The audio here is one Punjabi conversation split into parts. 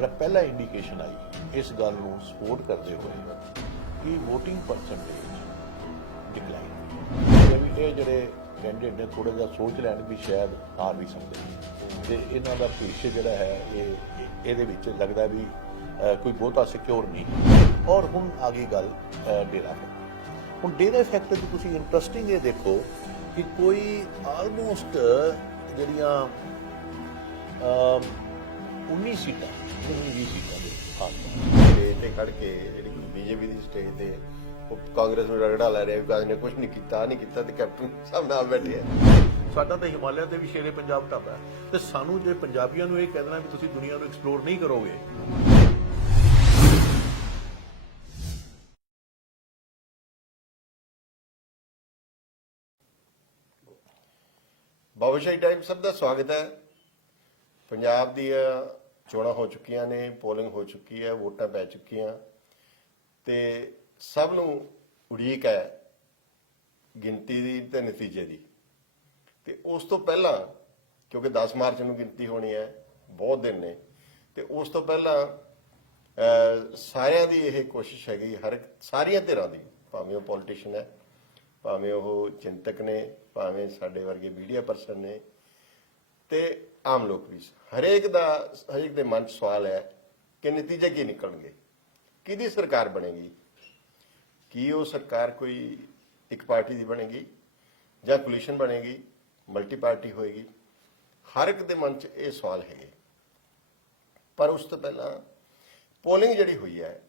ਜਿਹੜਾ ਪਹਿਲਾ ਇੰਡੀਕੇਸ਼ਨ ਆਈ ਇਸ ਗੱਲ ਨੂੰ ਸਪੋਰਟ ਕਰਦੇ ਹੋਏ ਕਿ ਵੋਟਿੰਗ ਪਰਸੈਂਟੇਜ ਡਿਕਲਾਈਨ ਵੀ ਇਹ ਜਿਹੜੇ ਕੈਂਡੀਡੇਟ ਨੇ ਥੋੜਾ ਜਿਹਾ ਸੋਚ ਲੈਣ ਵੀ ਸ਼ਾਇਦ ਹਾਰ ਵੀ ਸਕਦੇ ਤੇ ਇਹਨਾਂ ਦਾ ਭਵਿੱਖ ਜਿਹੜਾ ਹੈ ਇਹਦੇ ਵਿੱਚ ਲੱਗਦਾ ਵੀ ਕੋਈ ਬਹੁਤਾ ਸਿਕਿਉਰ ਨਹੀਂ। ਔਰ ਹੁਣ ਆ ਗਈ ਗੱਲ ਡੇਰਾ ਫੈਕਟ। ਹੁਣ ਡੇਰਾ ਫੈਕਟ ਦੀ ਤੁਸੀਂ ਇੰਟਰਸਟਿੰਗ ਇਹ ਦੇਖੋ ਕਿ ਕੋਈ ਆਲਮੋਸਟ ਜਿਹੜੀਆਂ 19 ਸੀਟਾਂ 19 ਸੀਟਾਂ ਦੇ ਸਟੇਜ ਤੇ ਖੜ ਕੇ ਜਿਹੜੀ ਬੀਜੇਪੀ ਦੀ ਸਟੇਜ ਤੇ ਕਾਂਗਰਸ ਨੂੰ ਰਗੜਾ ਲੈ ਰਿਹਾ ਕਾਂਗਰਸ ਨੇ ਕੁਝ ਨਹੀਂ ਕੀਤਾ ਤੇ ਕੈਪਟਨ ਸਾਹਿਬ ਨਾਲ ਬੈਠੇ ਆ। ਸਾਡਾ ਤਾਂ ਹਿਮਾਲਿਆ ਤੇ ਵੀ ਸ਼ੇਰੇ ਪੰਜਾਬ ਢਾਬਾ ਤੇ ਸਾਨੂੰ ਜੇ ਪੰਜਾਬੀਆਂ ਨੂੰ ਇਹ ਕਹਿ ਦੇਣਾ ਵੀ ਤੁਸੀਂ ਦੁਨੀਆ ਨੂੰ ਐਕਸਪਲੋਰ ਨਹੀਂ ਕਰੋਗੇ। ਬਾਬੂਸ਼ਾਹੀ ਟਾਈਮ ਸਭ ਦਾ ਸਵਾਗਤ ਹੈ। ਪੰਜਾਬ ਦੀਆਂ ਚੋਣਾਂ ਹੋ ਚੁੱਕੀਆਂ ਨੇ, ਪੋਲਿੰਗ ਹੋ ਚੁੱਕੀ ਹੈ, ਵੋਟਾਂ ਪੈ ਚੁੱਕੀਆਂ ਤੇ ਸਭ ਨੂੰ ਉਡੀਕ ਹੈ ਗਿਣਤੀ ਦੀ ਤੇ ਨਤੀਜੇ ਦੀ। ਤੇ ਉਸ ਤੋਂ ਪਹਿਲਾਂ ਕਿਉਂਕਿ 10 ਮਾਰਚ ਨੂੰ ਗਿਣਤੀ ਹੋਣੀ ਹੈ, ਬਹੁਤ ਦਿਨ ਨੇ, ਤੇ ਉਸ ਤੋਂ ਪਹਿਲਾਂ ਸਾਰਿਆਂ ਦੀ ਇਹ ਕੋਸ਼ਿਸ਼ ਹੈਗੀ, ਸਾਰੀਆਂ ਧਿਰਾਂ ਦੀ, ਭਾਵੇਂ ਉਹ ਪੋਲੀਟੀਸ਼ੀਅਨ ਹੈ, ਭਾਵੇਂ ਉਹ ਚਿੰਤਕ ਨੇ, ਭਾਵੇਂ ਸਾਡੇ ਵਰਗੇ ਮੀਡੀਆ ਪਰਸਨ ਨੇ ਤੇ ਆਮ ਲੋਕ ਵੀ, ਹਰੇਕ ਦੇ ਮਨ 'ਚ ਸਵਾਲ ਹੈ ਕਿ ਨਤੀਜੇ ਕੀ ਨਿਕਲਣਗੇ, ਕਿਹਦੀ ਸਰਕਾਰ ਬਣੇਗੀ, ਕੀ ਉਹ ਸਰਕਾਰ ਕੋਈ ਇੱਕ ਪਾਰਟੀ ਦੀ ਬਣੇਗੀ ਜਾਂ ਕੋਲੀਸ਼ਨ ਬਣੇਗੀ, ਮਲਟੀ ਪਾਰਟੀ ਹੋਏਗੀ। ਹਰ ਇੱਕ ਦੇ ਮਨ 'ਚ ਇਹ ਸਵਾਲ ਹੈਗੇ। ਪਰ ਉਸ ਤੋਂ ਪਹਿਲਾਂ ਪੋਲਿੰਗ ਜਿਹੜੀ ਹੋਈ ਹੈ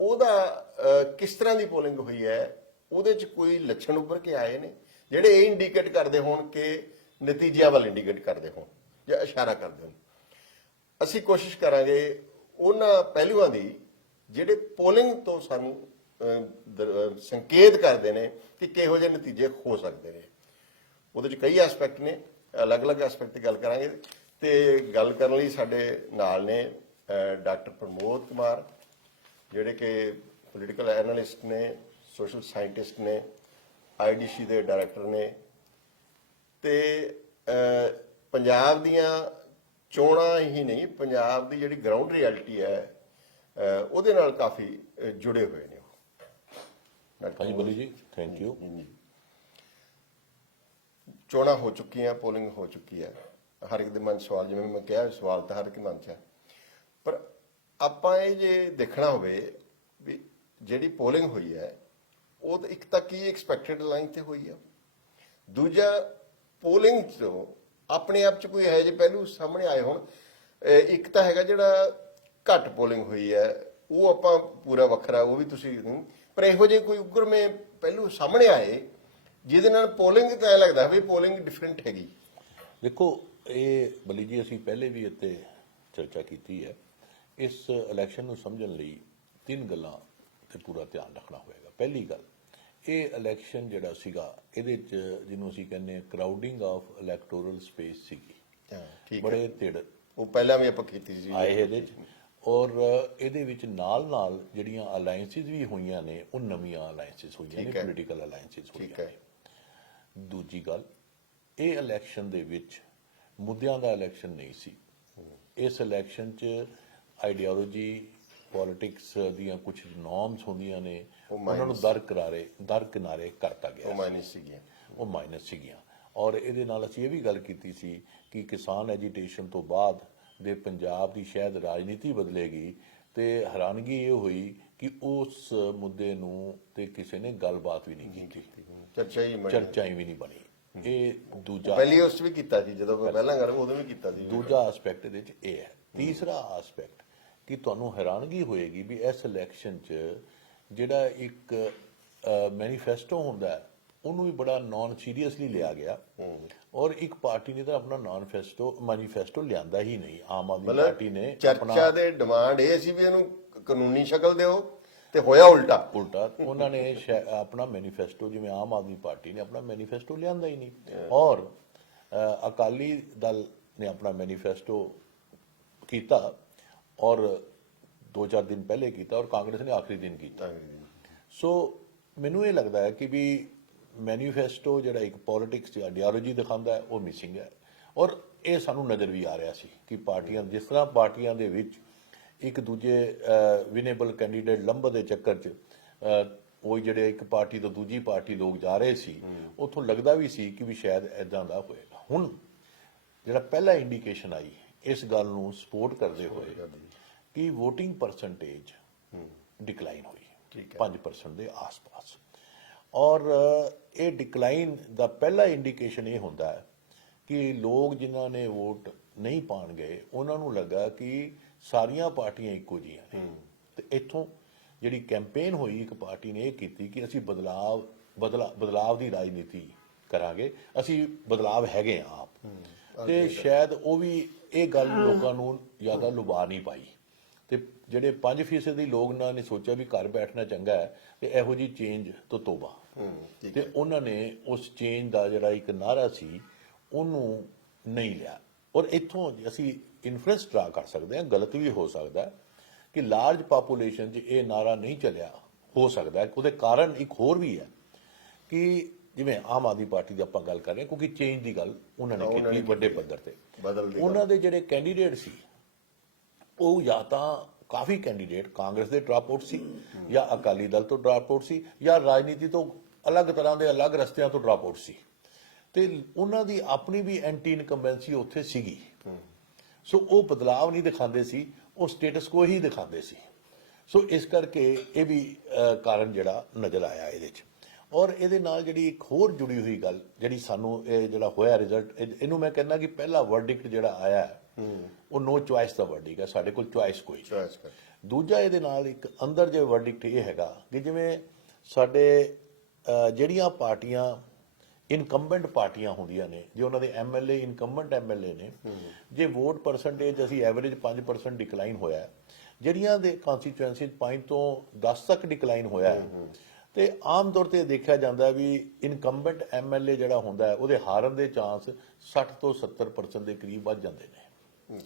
ਉਹਦਾ ਕਿਸ ਤਰ੍ਹਾਂ ਦੀ ਪੋਲਿੰਗ ਹੋਈ ਹੈ, ਉਹਦੇ 'ਚ ਕੋਈ ਲੱਛਣ ਉੱਭਰ ਕੇ ਆਏ ਨੇ ਜਿਹੜੇ ਇਹ ਇੰਡੀਕੇਟ ਕਰਦੇ ਹੋਣ ਕਿ ਨਤੀਜਿਆਂ ਵੱਲ ਇੰਡੀਕੇਟ ਕਰਦੇ ਹੋਣ ਜਾਂ ਇਸ਼ਾਰਾ ਕਰਦੇ ਹੋਣ। ਅਸੀਂ ਕੋਸ਼ਿਸ਼ ਕਰਾਂਗੇ ਉਹਨਾਂ ਪਹਿਲੂਆਂ ਦੀ ਜਿਹੜੇ ਪੋਲਿੰਗ ਤੋਂ ਸਾਨੂੰ ਸੰਕੇਤ ਕਰਦੇ ਨੇ ਕਿ ਕਿਹੋ ਜਿਹੇ ਨਤੀਜੇ ਹੋ ਸਕਦੇ ਨੇ। ਉਹਦੇ 'ਚ ਕਈ ਐਸਪੈਕਟ ਨੇ, ਅਲੱਗ-ਅਲੱਗ ਐਸਪੈਕਟ ਤੇ ਗੱਲ ਕਰਾਂਗੇ। ਤੇ ਗੱਲ ਕਰਨ ਲਈ ਸਾਡੇ ਨਾਲ ਨੇ ਡਾਕਟਰ ਪ੍ਰਮੋਦ ਕੁਮਾਰ, ਜਿਹੜੇ ਕਿ ਪੋਲੀਟੀਕਲ ਐਨਾਲਿਸਟ ਨੇ, ਸੋਸ਼ਲ ਸਾਇੰਟਿਸਟ ਨੇ, IDC ਦੇ ਡਾਇਰੈਕਟਰ ਨੇ ਤੇ ਪੰਜਾਬ ਦੀਆਂ ਚੋਣਾਂ ਹੀ ਨਹੀਂ, ਪੰਜਾਬ ਦੀ ਜਿਹੜੀ ਗਰਾਊਂਡ ਰਿਐਲਿਟੀ ਹੈ ਉਹਦੇ ਨਾਲ ਕਾਫੀ ਜੁੜੇ ਹੋਏ ਨੇ। ਹਾਂਜੀ ਬਲੀ ਜੀ, ਥੈਂਕ ਯੂ। ਚੋਣਾਂ ਹੋ ਚੁੱਕੀਆਂ, ਪੋਲਿੰਗ ਹੋ ਚੁੱਕੀ ਹੈ, ਹਰ ਇੱਕ ਦੇ ਮਨ ਸਵਾਲ, ਜਿਵੇਂ ਮੈਂ ਕਿਹਾ ਸਵਾਲ ਤਾਂ ਹਰ ਇੱਕ ਮਨ 'ਚ ਹੈ। ਪਰ ਆਪਾਂ ਇਹ ਜੇ ਦੇਖਣਾ ਹੋਵੇ ਵੀ ਜਿਹੜੀ ਪੋਲਿੰਗ ਹੋਈ ਹੈ ਉਹ ਇੱਕ ਤਾਂ ਕੀ ਐਕਸਪੈਕਟਡ ਲਾਈਨ ਤੇ ਹੋਈ ਹੈ, ਦੂਜਾ ਪੋਲਿੰਗ 'ਚੋਂ ਆਪਣੇ ਆਪ 'ਚ ਕੋਈ ਇਹੋ ਜਿਹੇ ਪਹਿਲੂ ਸਾਹਮਣੇ ਆਏ ਹੋਣ। ਇੱਕ ਤਾਂ ਹੈਗਾ ਜਿਹੜਾ ਘੱਟ ਪੋਲਿੰਗ ਹੋਈ ਹੈ, ਉਹ ਆਪਾਂ ਪੂਰਾ ਵੱਖਰਾ, ਉਹ ਵੀ ਤੁਸੀਂ, ਪਰ ਇਹੋ ਜਿਹੇ ਕੋਈ ਉਗਰਮੇ ਪਹਿਲੂ ਸਾਹਮਣੇ ਆਏ ਜਿਹਦੇ ਨਾਲ ਪੋਲਿੰਗ ਤਾਂ ਐਂ ਲੱਗਦਾ ਵੀ ਪੋਲਿੰਗ ਡਿਫਰੈਂਟ ਹੈਗੀ। ਦੇਖੋ ਇਹ ਬਲੀ ਜੀ ਅਸੀਂ ਪਹਿਲੇ ਵੀ ਇੱਥੇ ਚਰਚਾ ਕੀਤੀ ਹੈ। ਇਸ ਇਲੈਕਸ਼ਨ ਨੂੰ ਸਮਝਣ ਲਈ 3 ਗੱਲਾਂ ਤੇ ਪੂਰਾ ਧਿਆਨ ਰੱਖਣਾ ਹੋਵੇਗਾ। ਪਹਿਲੀ ਗੱਲ, ਇਹ ਇਲੈਕਸ਼ਨ ਜਿਹੜਾ ਸੀਗਾ ਇਹਦੇ 'ਚ ਜਿਹਨੂੰ ਅਸੀਂ ਕਹਿੰਦੇ ਕਰਾਊਡਿੰਗ ਆਫ ਇਲੈਕਟੋਰਲ ਸਪੇਸ ਸੀਗੀ। ਬੜੇ ਧਿਰ ਉਹ ਪਹਿਲਾਂ ਵੀ ਆਪਾਂ ਕੀਤੀ ਸੀ ਆਏ ਇਹਦੇ 'ਚ, ਔਰ ਇਹਦੇ ਵਿੱਚ ਨਾਲ ਜਿਹੜੀਆਂ ਅਲਾਇੰਸਿਸ ਵੀ ਹੋਈਆਂ ਨੇ ਉਹ ਨਵੀਆਂ ਅਲਾਇੰਸਿਸ ਹੋਈਆਂ ਨੇ, ਪੋਲੀਟੀਕਲ ਅਲਾਇੰਸਿਸ ਹੋਈਆਂ ਨੇ। ਦੂਜੀ ਗੱਲ, ਇਹ ਇਲੈਕਸ਼ਨ ਦੇ ਵਿੱਚ ਮੁੱਦਿਆਂ ਦਾ ਇਲੈਕਸ਼ਨ ਨਹੀਂ ਸੀ। ਇਸ ਇਲੈਕਸ਼ਨ 'ਚ ਆਈਡੀਓਲੋਜੀ, ਪੋਲਿਟਿਕਸ ਦੀਆਂ ਕੁਝ ਨੋਰਮਸ ਹੁੰਦੀਆਂ ਨੇ, ਉਹਨਾਂ ਨੂੰ ਦਰਕਿਨਾਰੇ ਕਰਤਾ ਗਿਆ। ਉਹ ਮਾਈਨਸ ਸੀਗੀਆਂ। ਔਰ ਇਹਦੇ ਨਾਲ ਅਸੀਂ ਇਹ ਵੀ ਗੱਲ ਕੀਤੀ ਸੀ ਕਿ ਕਿਸਾਨ ਐਜੀਟੇਸ਼ਨ ਤੋਂ ਬਾਅਦ ਦੇ ਪੰਜਾਬ ਦੀ ਸ਼ਾਇਦ ਰਾਜਨੀਤੀ ਬਦਲੇਗੀ, ਤੇ ਹੈਰਾਨਗੀ ਇਹ ਹੋਈ ਕਿ ਉਸ ਮੁੱਦੇ ਨੂੰ ਤੇ ਕਿਸੇ ਨੇ ਗੱਲਬਾਤ ਵੀ ਨਹੀਂ ਕੀਤੀ, ਚਰਚਾ ਹੀ ਵੀ ਨਹੀਂ ਬਣੀ। ਇਹ ਦੂਜਾ, ਪਹਿਲੀ ਉਸ ਵੀ ਕੀਤਾ ਸੀ ਜਦੋਂ ਪਹਿਲਾਂ ਗੱਲ, ਉਦੋਂ ਵੀ ਕੀਤਾ ਸੀ। ਦੂਜਾ ਆਸਪੈਕਟ ਇਹਦੇ 'ਚ ਇਹ ਹੈ। ਤੀਸਰਾ ਆਸਪੈਕਟ ਕਿ ਤੁਹਾਨੂੰ ਹੈਰਾਨਗੀ ਹੋਏਗੀ ਵੀ ਇਸ ਇਲੈਕਸ਼ਨ 'ਚ ਜਿਹੜਾ ਇੱਕ ਮੈਨੀਫੈਸਟੋ ਹੁੰਦਾ ਉਹਨੂੰ ਵੀ ਬੜਾ ਨਾਨ ਸੀਰੀਅਸਲੀ ਲਿਆ ਗਿਆ। ਔਰ ਇੱਕ ਪਾਰਟੀ ਨੇ ਤਾਂ ਆਪਣਾ ਮੈਨੀਫੈਸਟੋ ਲਿਆਂਦਾ ਹੀ ਨਹੀਂ। ਆਮ ਆਦਮੀ ਪਾਰਟੀ ਨੇ ਚਰਚਾ ਦੇ ਡਿਮਾਂਡ ਇਹ ਸੀ ਵੀ ਇਹਨੂੰ ਕਾਨੂੰਨੀ ਸ਼ਕਲ ਦਿਓ, ਤੇ ਹੋਇਆ ਉਲਟਾ। ਉਹਨਾਂ ਨੇ ਆਪਣਾ ਮੈਨੀਫੈਸਟੋ, ਜਿਵੇਂ ਆਮ ਆਦਮੀ ਪਾਰਟੀ ਨੇ ਆਪਣਾ ਮੈਨੀਫੈਸਟੋ ਲਿਆਂਦਾ ਹੀ ਨਹੀਂ। ਔਰ ਅਕਾਲੀ ਦਲ ਨੇ ਆਪਣਾ ਮੈਨੀਫੈਸਟੋ ਕੀਤਾ ਔਰ 2-4 ਦਿਨ ਪਹਿਲੇ ਕੀਤਾ, ਔਰ ਕਾਂਗਰਸ ਨੇ ਆਖਰੀ ਦਿਨ ਕੀਤਾ। ਸੋ ਮੈਨੂੰ ਇਹ ਲੱਗਦਾ ਹੈ ਕਿ ਵੀ ਮੈਨੀਫੈਸਟੋ ਜਿਹੜਾ ਇੱਕ ਪੋਲਿਟਿਕਸ ਦੀ ਆਈਡੀਓਲੋਜੀ ਦਿਖਾਉਂਦਾ ਹੈ ਉਹ ਮਿਸਿੰਗ ਹੈ। ਔਰ ਇਹ ਸਾਨੂੰ ਨਜ਼ਰ ਵੀ ਆ ਰਿਹਾ ਸੀ ਕਿ ਪਾਰਟੀਆਂ, ਜਿਸ ਤਰ੍ਹਾਂ ਪਾਰਟੀਆਂ ਦੇ ਵਿੱਚ ਇੱਕ ਦੂਜੇ ਵਿਨੇਬਲ ਕੈਂਡੀਡੇਟ ਲੰਬੇ ਦੇ ਚੱਕਰ 'ਚ ਉਹ ਜਿਹੜੇ ਇੱਕ ਪਾਰਟੀ ਤੋਂ ਦੂਜੀ ਪਾਰਟੀ ਲੋਕ ਜਾ ਰਹੇ ਸੀ, ਉੱਥੋਂ ਲੱਗਦਾ ਵੀ ਸੀ ਕਿ ਵੀ ਸ਼ਾਇਦ ਐਦਾਂ ਦਾ ਹੋਏਗਾ। ਹੁਣ ਜਿਹੜਾ ਪਹਿਲਾ ਇੰਡੀਕੇਸ਼ਨ ਆਈ ਇਸ ਗੱਲ ਨੂੰ ਸਪੋਰਟ ਕਰਦੇ ਹੋਏ ਕਿ VOTING ਪਰਸੈਂਟੇਜ ਡਿਕਲਾਈਨ ਹੋਈ 5% ਦੇ ਆਸ-ਪਾਸ, ਔਰ ਇਹ ਡਿਕਲਾਈਨ ਦਾ ਪਹਿਲਾ ਇੰਡੀਕੇਸ਼ਨ ਇਹ ਹੁੰਦਾ ਹੈ ਕਿ ਲੋਕ ਜਿਨ੍ਹਾਂ ਨੇ ਵੋਟ ਨਹੀਂ ਪਾਉਣ ਗਏ ਉਹਨਾਂ ਨੂੰ ਲੱਗਾ ਕਿ ਸਾਰੀਆਂ ਪਾਰਟੀਆਂ ਇੱਕੋ ਜਿਹੀਆਂ ਨੇ। ਤੇ ਇੱਥੋਂ ਜਿਹੜੀ ਕੈਂਪੇਨ ਹੋਈ, ਇੱਕ ਪਾਰਟੀ ਨੇ ਇਹ ਕੀਤੀ ਕਿ ਅਸੀਂ ਬਦਲਾਵ ਦੀ ਰਾਜਨੀਤੀ ਕਰਾਂਗੇ, ਅਸੀਂ ਬਦਲਾਵ ਹੈਗੇ ਆ ਆਪ। ਤੇ ਸ਼ਾਇਦ ਉਹ ਵੀ ਇਹ ਗੱਲ ਲੋਕਾਂ ਨੂੰ ਜ਼ਿਆਦਾ ਲੁਭਾ ਨਹੀਂ ਪਾਈ। ਤੇ ਜਿਹੜੇ 5% ਦੀ ਲੋਕ ਨੇ ਸੋਚਿਆ ਵੀ ਘਰ ਬੈਠਣਾ ਚੰਗਾ ਹੈ ਤੇ ਇਹੋ ਜਿਹੀ ਚੇਂਜ ਤੋਂ ਤੋਬਾ, ਤੇ ਉਹਨਾਂ ਨੇ ਉਸ ਚੇਂਜ ਦਾ ਜਿਹੜਾ ਇੱਕ ਨਾਅਰਾ ਸੀ ਉਹਨੂੰ ਨਹੀਂ ਲਿਆ। ਔਰ ਇੱਥੋਂ ਅਸੀਂ ਇਨਫਰੈਂਸ ਡਰਾ ਕਰ ਸਕਦੇ ਹਾਂ, ਗਲਤ ਵੀ ਹੋ ਸਕਦਾ ਕਿ ਲਾਰਜ ਪਾਪੂਲੇਸ਼ਨ 'ਚ ਇਹ ਨਾਅਰਾ ਨਹੀਂ ਚੱਲਿਆ, ਹੋ ਸਕਦਾ ਉਹਦੇ ਕਾਰਨ ਇੱਕ ਹੋਰ ਵੀ ਹੈ ਕਿ ਜਿਵੇਂ ਆਮ ਆਦਮੀ ਪਾਰਟੀ ਦੀ ਆਪਾਂ ਗੱਲ ਕਰ ਰਹੇ ਹਾਂ, ਕਿਉਂਕਿ ਚੇਂਜ ਦੀ ਗੱਲ ਉਹਨਾਂ ਨੇ ਕੀਤੀ ਵੱਡੇ ਪੱਧਰ ਤੇ। ਉਹਨਾਂ ਦੇ ਜਿਹੜੇ ਕੈਂਡੀਡੇਟ ਸੀ ਉਹ ਜਾਂ ਤਾਂ ਕਾਫੀ ਕੈਂਡੀਡੇਟ ਕਾਂਗਰਸ ਦੇ ਡਰਾਪ ਆਊਟ ਸੀ, ਜਾਂ ਅਕਾਲੀ ਦਲ ਤੋਂ ਡਰਾਪ ਆਊਟ ਸੀ, ਜਾਂ ਰਾਜਨੀਤੀ ਤੋਂ ਅਲੱਗ ਤਰ੍ਹਾਂ ਦੇ ਅਲੱਗ ਰਸਤਿਆਂ ਤੋਂ ਡਰਾਪ ਆਊਟ ਸੀ, ਤੇ ਉਹਨਾਂ ਦੀ ਆਪਣੀ ਵੀ ਐਂਟੀ ਇਨਕੰਬੈਂਸੀ ਉੱਥੇ ਸੀਗੀ। ਸੋ ਉਹ ਬਦਲਾਵ ਨਹੀਂ ਦਿਖਾਉਂਦੇ ਸੀ, ਉਹ ਸਟੇਟਸ ਕੋ ਹੀ ਦਿਖਾਉਂਦੇ ਸੀ। ਸੋ ਇਸ ਕਰਕੇ ਇਹ ਵੀ ਕਾਰਨ ਜਿਹੜਾ ਨਜ਼ਰ ਆਇਆ ਇਹਦੇ 'ਚ। ਔਰ ਇਹਦੇ ਨਾਲ ਜਿਹੜੀ ਇੱਕ ਹੋਰ ਜੁੜੀ ਹੋਈ ਗੱਲ ਜਿਹੜੀ ਸਾਨੂੰ ਇਹ ਜਿਹੜਾ ਹੋਇਆ ਰਿਜ਼ਲਟ, ਇਹਨੂੰ ਮੈਂ ਕਹਿੰਦਾ ਕਿ ਪਹਿਲਾ ਵਰਡਿਕਟ ਜਿਹੜਾ ਆਇਆ ਉਹ ਨੋ ਚੁਆਇਸ ਦਾ ਵਰਡਿਕਟ ਹੈ, ਸਾਡੇ ਕੋਲ ਚੁਆਇਸ ਕੋਈ ਨਹੀਂ। ਦੂਜਾ ਇਹਦੇ ਨਾਲ ਇੱਕ ਅੰਦਰ ਜੇ ਵਰਡਿਕਟ ਇਹ ਹੈਗਾ ਕਿ ਜਿਵੇਂ ਸਾਡੇ ਜਿਹੜੀਆਂ ਪਾਰਟੀਆਂ ਇਨਕੰਬੈਂਟ ਪਾਰਟੀਆਂ ਹੁੰਦੀਆਂ ਨੇ, ਜੇ ਉਹਨਾਂ ਦੇ MLA ਇਨਕੰਬੈਂਟ MLA ਨੇ, ਜੇ ਵੋਟ ਪਰਸੈਂਟੇਜ ਅਸੀਂ ਐਵਰੇਜ 5% ਡਿਕਲਾਈਨ ਹੋਇਆ, ਜਿਹੜੀਆਂ ਦੇ ਕਨਸਟੀਚੁਐਂਸੀ 5 ਤੋਂ 10 ਤੱਕ ਡਿਕਲਾਈਨ ਹੋਇਆ, ਤੇ ਆਮ ਤੌਰ ਤੇ ਦੇਖਿਆ ਜਾਂਦਾ ਵੀ ਇਨਕੰਬੈਂਟ MLA ਜਿਹੜਾ ਹੁੰਦਾ ਹੈ ਉਹਦੇ ਹਾਰਨ ਦੇ ਚਾਂਸ 60 ਤੋਂ 70% ਦੇ ਕਰੀਬ ਵੱਧ ਜਾਂਦੇ ਨੇ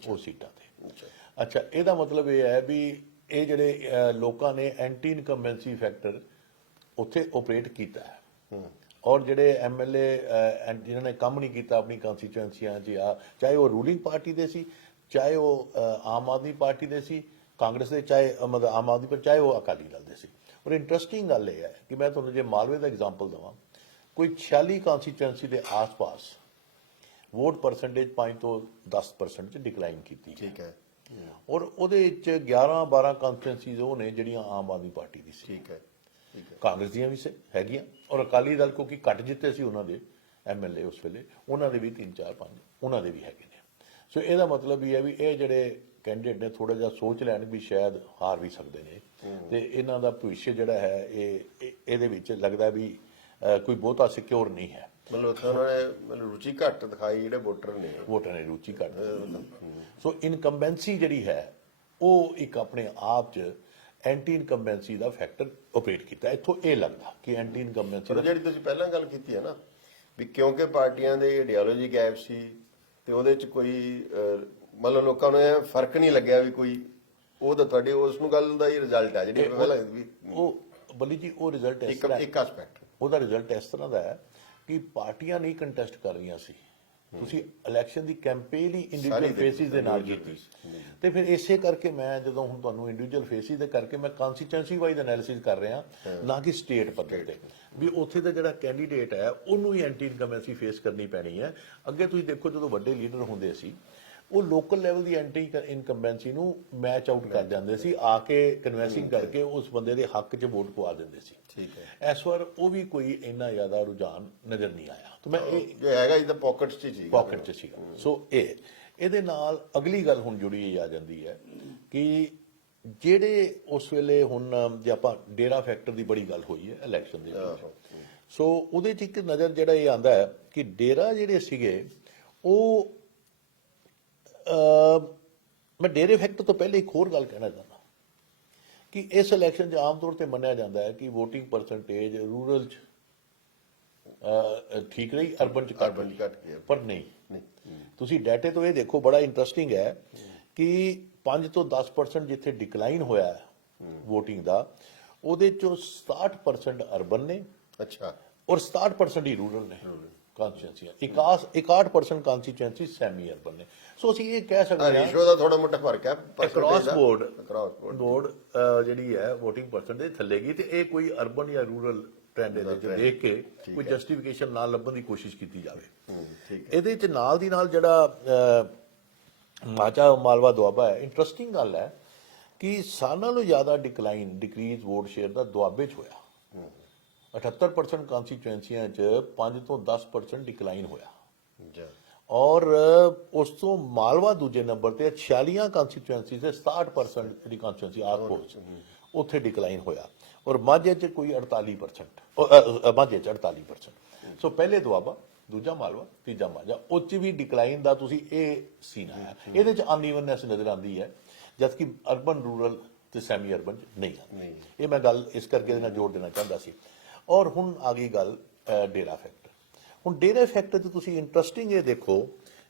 ਉਹ ਸੀਟਾਂ ਤੇ। ਅੱਛਾ, ਇਹਦਾ ਮਤਲਬ ਇਹ ਹੈ ਵੀ ਇਹ ਜਿਹੜੇ ਲੋਕਾਂ ਨੇ ਐਂਟੀ ਇਨਕੰਬੈਂਸੀ ਫੈਕਟਰ ਉੱਥੇ ਆਪਰੇਟ ਕੀਤਾ ਹੈ, ਔਰ ਜਿਹੜੇ MLA ਜਿਨ੍ਹਾਂ ਨੇ ਕੰਮ ਨਹੀਂ ਕੀਤਾ ਆਪਣੀ ਕੰਸਟੀਚੁਐਂਸੀਆਂ 'ਚ, ਚਾਹੇ ਉਹ ਰੂਲਿੰਗ ਪਾਰਟੀ ਦੇ ਸੀ, ਚਾਹੇ ਉਹ ਆਮ ਆਦਮੀ ਪਾਰਟੀ ਦੇ ਸੀ, ਕਾਂਗਰਸ ਦੇ, ਚਾਹੇ ਮਤਲਬ ਆਮ ਆਦਮੀ ਪਰ, ਚਾਹੇ ਉਹ ਅਕਾਲੀ ਦਲ ਦੇ ਸੀ। ਔਰ ਇੰਟਰਸਟਿੰਗ ਗੱਲ ਇਹ ਹੈ ਕਿ ਮੈਂ ਤੁਹਾਨੂੰ ਜੇ ਮਾਲਵੇ ਦਾ ਐਗਜ਼ਾਮਪਲ ਦੇਵਾਂ, ਕੋਈ 46 ਕੰਸਟੀਚੁਐਂਸੀ ਦੇ ਆਸ-ਪਾਸ ਵੋਟ ਪਰਸੈਂਟੇਜ 5 ਤੋਂ 10% 'ਚ ਡਿਕਲਾਈਨ ਕੀਤੀ। ਠੀਕ ਹੈ। ਔਰ ਉਹਦੇ ਵਿੱਚ 11-12 ਕੰਸਟੀਚੁਐਂਸੀਜ਼ ਉਹ ਨੇ ਜਿਹੜੀਆਂ ਆਮ ਆਦਮੀ ਪਾਰਟੀ ਦੀ ਸੀ। ਠੀਕ ਹੈ। ਕਾਂਗਰਸ ਦੀਆਂ ਵੀ ਹੈਗੀਆਂ, ਔਰ ਅਕਾਲੀ ਦਲ ਕਿਉਂਕਿ ਘੱਟ ਜਿੱਤੇ ਸੀ ਉਹਨਾਂ ਦੇ MLA ਉਸ ਵੇਲੇ, ਉਹਨਾਂ ਦੇ ਵੀ 3-4-5 ਉਹਨਾਂ ਦੇ ਵੀ ਹੈਗੇ ਨੇ। ਸੋ ਇਹਦਾ ਮਤਲਬ ਇਹ ਹੈ ਵੀ ਇਹ ਜਿਹੜੇ ਕੈਂਡੀਡੇਟ ਨੇ ਥੋੜਾ ਜਿਹਾ ਸੋਚ ਲੈਣ ਵੀ ਸ਼ਾਇਦ ਹਾਰ ਵੀ ਸਕਦੇ ਨੇ, ਤੇ ਇਹਨਾਂ ਦਾ ਭਵਿੱਖ ਜਿਹੜਾ ਹੈ ਇਹਦੇ ਵਿੱਚ ਲੱਗਦਾ ਵੀ ਕੋਈ ਬਹੁਤਾ ਸਿਕਿਉਰ ਨਹੀਂ ਹੈ। ਮਤਲਬ ਉਹਨਾਂ ਨੇ ਰੁਚੀ ਘੱਟ ਦਿਖਾਈ, ਜਿਹੜੇ ਵੋਟਰ ਨੇ ਰੁਚੀ ਘੱਟ। ਸੋ ਇਨਕੰਬੈਂਸੀ ਜਿਹੜੀ ਹੈ ਉਹ ਇੱਕ ਆਪਣੇ ਆਪ 'ਚ ਐਂਟੀ ਇਨਕੰਬੈਂਸੀ ਦਾ ਫੈਕਟਰ ਆਪਰੇਟ ਕੀਤਾ। ਇੱਥੋਂ ਇਹ ਲੱਗਦਾ ਕਿ ਐਂਟੀ ਇਨਕੰਬੈਂਸੀ ਜਿਹੜੀ ਤੁਸੀਂ ਪਹਿਲਾਂ ਗੱਲ ਕੀਤੀ ਹੈ ਨਾ ਵੀ ਕਿਉਂਕਿ ਪਾਰਟੀਆਂ ਦੇ ਆਈਡੀਓਲੋਜੀ ਗੈਪ ਸੀ ਤੇ ਉਹਦੇ 'ਚ ਕੋਈ ਮਤਲਬ ਲੋਕਾਂ ਨੂੰ ਇਹ ਫਰਕ ਨਹੀਂ ਲੱਗਿਆ ਵੀ ਕੋਈ ਉਹ ਤਾਂ ਤੁਹਾਡੀ ਉਸ ਨੂੰ ਗੱਲ ਦਾ ਹੀ ਰਿਜ਼ਲਟ ਹੈ ਜਿਹੜੀ ਉਹ ਬੱਲੀ ਜੀ, ਉਹ ਰਿਜ਼ਲਟ ਇੱਕ ਐਸਪੈਕਟ ਉਹਦਾ ਰਿਜ਼ਲਟ ਇਸ ਤਰ੍ਹਾਂ ਦਾ ਹੈ ਕਿ ਪਾਰਟੀਆਂ ਨਹੀਂ ਕੰਟੈਸਟ ਕਰ ਰਹੀਆਂ ਸੀ, ਤੁਸੀਂ ਇਲੈਕਸ਼ਨ ਦੀ ਕੈਂਪੇਨ ਹੀ ਇੰਡੀਵਿਜੂਅਲ ਫੇਸਿਸ ਦੇ ਨਾਲ ਕੀਤੀ। ਤੇ ਫਿਰ ਇਸੇ ਕਰਕੇ ਮੈਂ ਜਦੋਂ ਹੁਣ ਤੁਹਾਨੂੰ ਇੰਡੀਵਿਜੂਅਲ ਫੇਸਿਸ ਦੇ ਕਰਕੇ ਮੈਂ ਕੰਸਟੀਚੁਐਂਸੀ ਵਾਈਜ਼ ਐਨਾਲਿਸਿਸ ਕਰ ਰਿਹਾ, ਨਾ ਕਿ ਸਟੇਟ ਪੱਧਰ ਤੇ, ਵੀ ਉੱਥੇ ਦਾ ਜਿਹੜਾ ਕੈਂਡੀਡੇਟ ਹੈ ਉਹਨੂੰ ਹੀ ਐਂਟੀ ਇਨਕੰਬੈਂਸੀ ਫੇਸ ਕਰਨੀ ਪੈਣੀ ਹੈ। ਅੱਗੇ ਤੁਸੀਂ ਦੇਖੋ ਜਦੋਂ ਵੱਡੇ ਲੀਡਰ ਹੁੰਦੇ ਸੀ ਉਹ ਲੋਕਲ ਲੈਵਲ ਦੀ ਐਂਟੀ ਇਨਕੰਬੈਂਸੀ ਨੂੰ ਮੈਚ ਆਊਟ ਕਰ ਜਾਂਦੇ ਸੀ, ਆ ਕੇ ਕਨਵੈਂਸਿੰਗ ਕਰਕੇ ਉਸ ਬੰਦੇ ਦੇ ਹੱਕ 'ਚ ਵੋਟ ਪਵਾ ਦਿੰਦੇ ਸੀ। ਠੀਕ ਹੈ। ਇਸ ਵਾਰ ਉਹ ਵੀ ਕੋਈ ਇੰਨਾ ਜ਼ਿਆਦਾ ਰੁਝਾਨ ਨਜ਼ਰ ਨਹੀਂ ਆਇਆ। ਤਾਂ ਮੈਂ ਇਹ ਜੋ ਹੈਗਾ ਇਹਦਾ ਪਾਕਟ 'ਚ ਸੀਗਾ। ਸੋ ਇਹਦੇ ਨਾਲ ਅਗਲੀ ਗੱਲ ਹੁਣ ਜੁੜੀ ਆ ਜਾਂਦੀ ਹੈ ਕਿ ਜਿਹੜੇ ਉਸ ਵੇਲੇ ਹੁਣ ਜੇ ਆਪਾਂ ਡੇਰਾ ਫੈਕਟਰ ਦੀ ਬੜੀ ਗੱਲ ਹੋਈ ਹੈ ਇਲੈਕਸ਼ਨ ਦੇ ਵਿੱਚ, ਸੋ ਉਹਦੇ 'ਚ ਇੱਕ ਨਜ਼ਰ ਜਿਹੜਾ ਇਹ ਆਉਂਦਾ ਹੈ ਕਿ ਡੇਰਾ ਜਿਹੜੇ ਸੀਗੇ ਉਹ ਮੈਂ ਡੇਰੇ ਫੈਕਟਰ ਤੋਂ ਪਹਿਲੇ ਇੱਕ ਹੋਰ ਗੱਲ ਕਹਿਣਾ ਚਾਹੁੰਦਾ ਕਿ ਇਸ ਇਲੈਕਸ਼ਨ 'ਚ ਆਮ ਤੌਰ ਤੇ ਮੰਨਿਆ ਜਾਂਦਾ ਹੈ ਕਿ VOTING ਪਰਸੈਂਟੇਜ ਰੂਰਲ 'ਚ ਠੀਕ ਰਹੀ, ਅਰਬਨ 'ਚ ਘੱਟ ਗਈ, ਪਰ ਨਹੀਂ। ਤੁਸੀਂ ਡਾਟੇ ਤੋਂ ਇਹ ਦੇਖੋ, ਬੜਾ ਇੰਟਰਸਟਿੰਗ ਹੈ ਕਿ 5 ਤੋਂ 10% ਜਿੱਥੇ ਡਿਕਲਾਈਨ ਹੋਇਆ VOTING ਦਾ, ਉਹਦੇ 'ਚੋਂ 67% ਅਰਬਨ ਨੇ। ਅੱਛਾ। ਔਰ 67% ਹੀ ਰੂਰਲ ਨੇ। ਕਾਂਸਟੀਚੁਐਂਸੀਆਂ 61% ਕਾਂਸਟੀਚੁਐਂਸੀ ਸੈਮੀ ਅਰਬਨ ਨੇ। ਸੋ ਅਸੀਂ ਇਹ ਕਹਿ ਸਕਦੇ ਹਾਂ ਰੇਸ਼ੋ ਦਾ ਥੋੜਾ ਮੋਟਾ ਫਰਕ ਹੈ ਅਕ੍ਰੋਸ ਬੋਰਡ ਬੋਰਡ ਜਿਹੜੀ ਹੈ VOTING ਪਰਸੈਂਟੇਜ ਥੱਲੇ ਗਈ, ਤੇ ਇਹ ਕੋਈ ਅਰਬਨ ਜਾਂ ਰੂਰਲ ਟ੍ਰੈਂਡ ਇਹਦੇ ਚ ਦੇਖ ਕੇ ਕੋਈ ਜਸਟੀਫਿਕੇਸ਼ਨ ਨਾਲ ਲੱਭਣ ਦੀ ਕੋਸ਼ਿਸ਼ ਕੀਤੀ ਜਾਵੇ। ਇਹਦੇ ਚ ਨਾਲ ਦੀ ਨਾਲ ਜਿਹੜਾ ਮਾਝਾ ਮਾਲਵਾ ਦੁਆਬਾ ਹੈ, ਇੰਟਰਸਟਿੰਗ ਗੱਲ ਹੈ ਕਿ ਸਾਰਿਆਂ ਨਾਲੋਂ ਜ਼ਿਆਦਾ ਡਿਕਰੀਜ਼ ਵੋਟ ਸ਼ੇਅਰ ਦਾ ਦੁਆਬੇ 'ਚ ਹੋਇਆ। 78% ਕਾਂਸਟੀਚੁਐਂਸੀਆਂ 'ਚ 5 ਤੋਂ 10% ਡਿਕਲਾਈਨ ਹੋਇਆ, ਔਰ ਉਸ ਤੋਂ ਮਾਲਵਾ ਦੂਜੇ ਨੰਬਰ ਤੇ 46 ਕਾਂਸਟੀਚੁਐਂਸੀ ਤੇ 67% ਜਿਹੜੀ ਕਾਂਸਟੀਚੁਐਂਸੀ ਆਰਪੋਰਟ ਉੱਥੇ ਡਿਕਲਾਈਨ ਹੋਇਆ, ਔਰ ਮਾਝੇ 'ਚ ਕੋਈ 48%, ਮਾਝੇ 'ਚ 48%। ਸੋ ਪਹਿਲੇ ਦੁਆਬਾ, ਦੂਜਾ ਮਾਲਵਾ, ਤੀਜਾ ਮਾਝਾ, ਉਹ 'ਚ ਵੀ ਡਿਕਲਾਈਨ ਦਾ ਤੁਸੀਂ ਇਹ ਸੀਨ ਆਇਆ। ਇਹਦੇ 'ਚ ਅਨਈਵਨਨੈਸ ਨਜ਼ਰ ਆਉਂਦੀ ਹੈ, ਜਦਕਿ ਅਰਬਨ ਰੂਰਲ ਤੇ ਸੈਮੀ ਅਰਬਨ ਨਹੀਂ ਆਉਂਦੀ। ਇਹ ਮੈਂ ਗੱਲ ਇਸ ਕਰਕੇ ਇਹਦੇ ਨਾਲ ਜੋੜ ਦੇਣਾ ਚਾਹੁੰਦਾ ਸੀ। ਔਰ ਹੁਣ ਆ ਗਈ ਗੱਲ ਡੇਰਾ ਫੈਕਟਰ। ਹੁਣ ਡੇਰਾ ਫੈਕਟਰ ਤੇ ਤੁਸੀਂ ਇੰਟਰਸਟਿੰਗ ਇਹ ਦੇਖੋ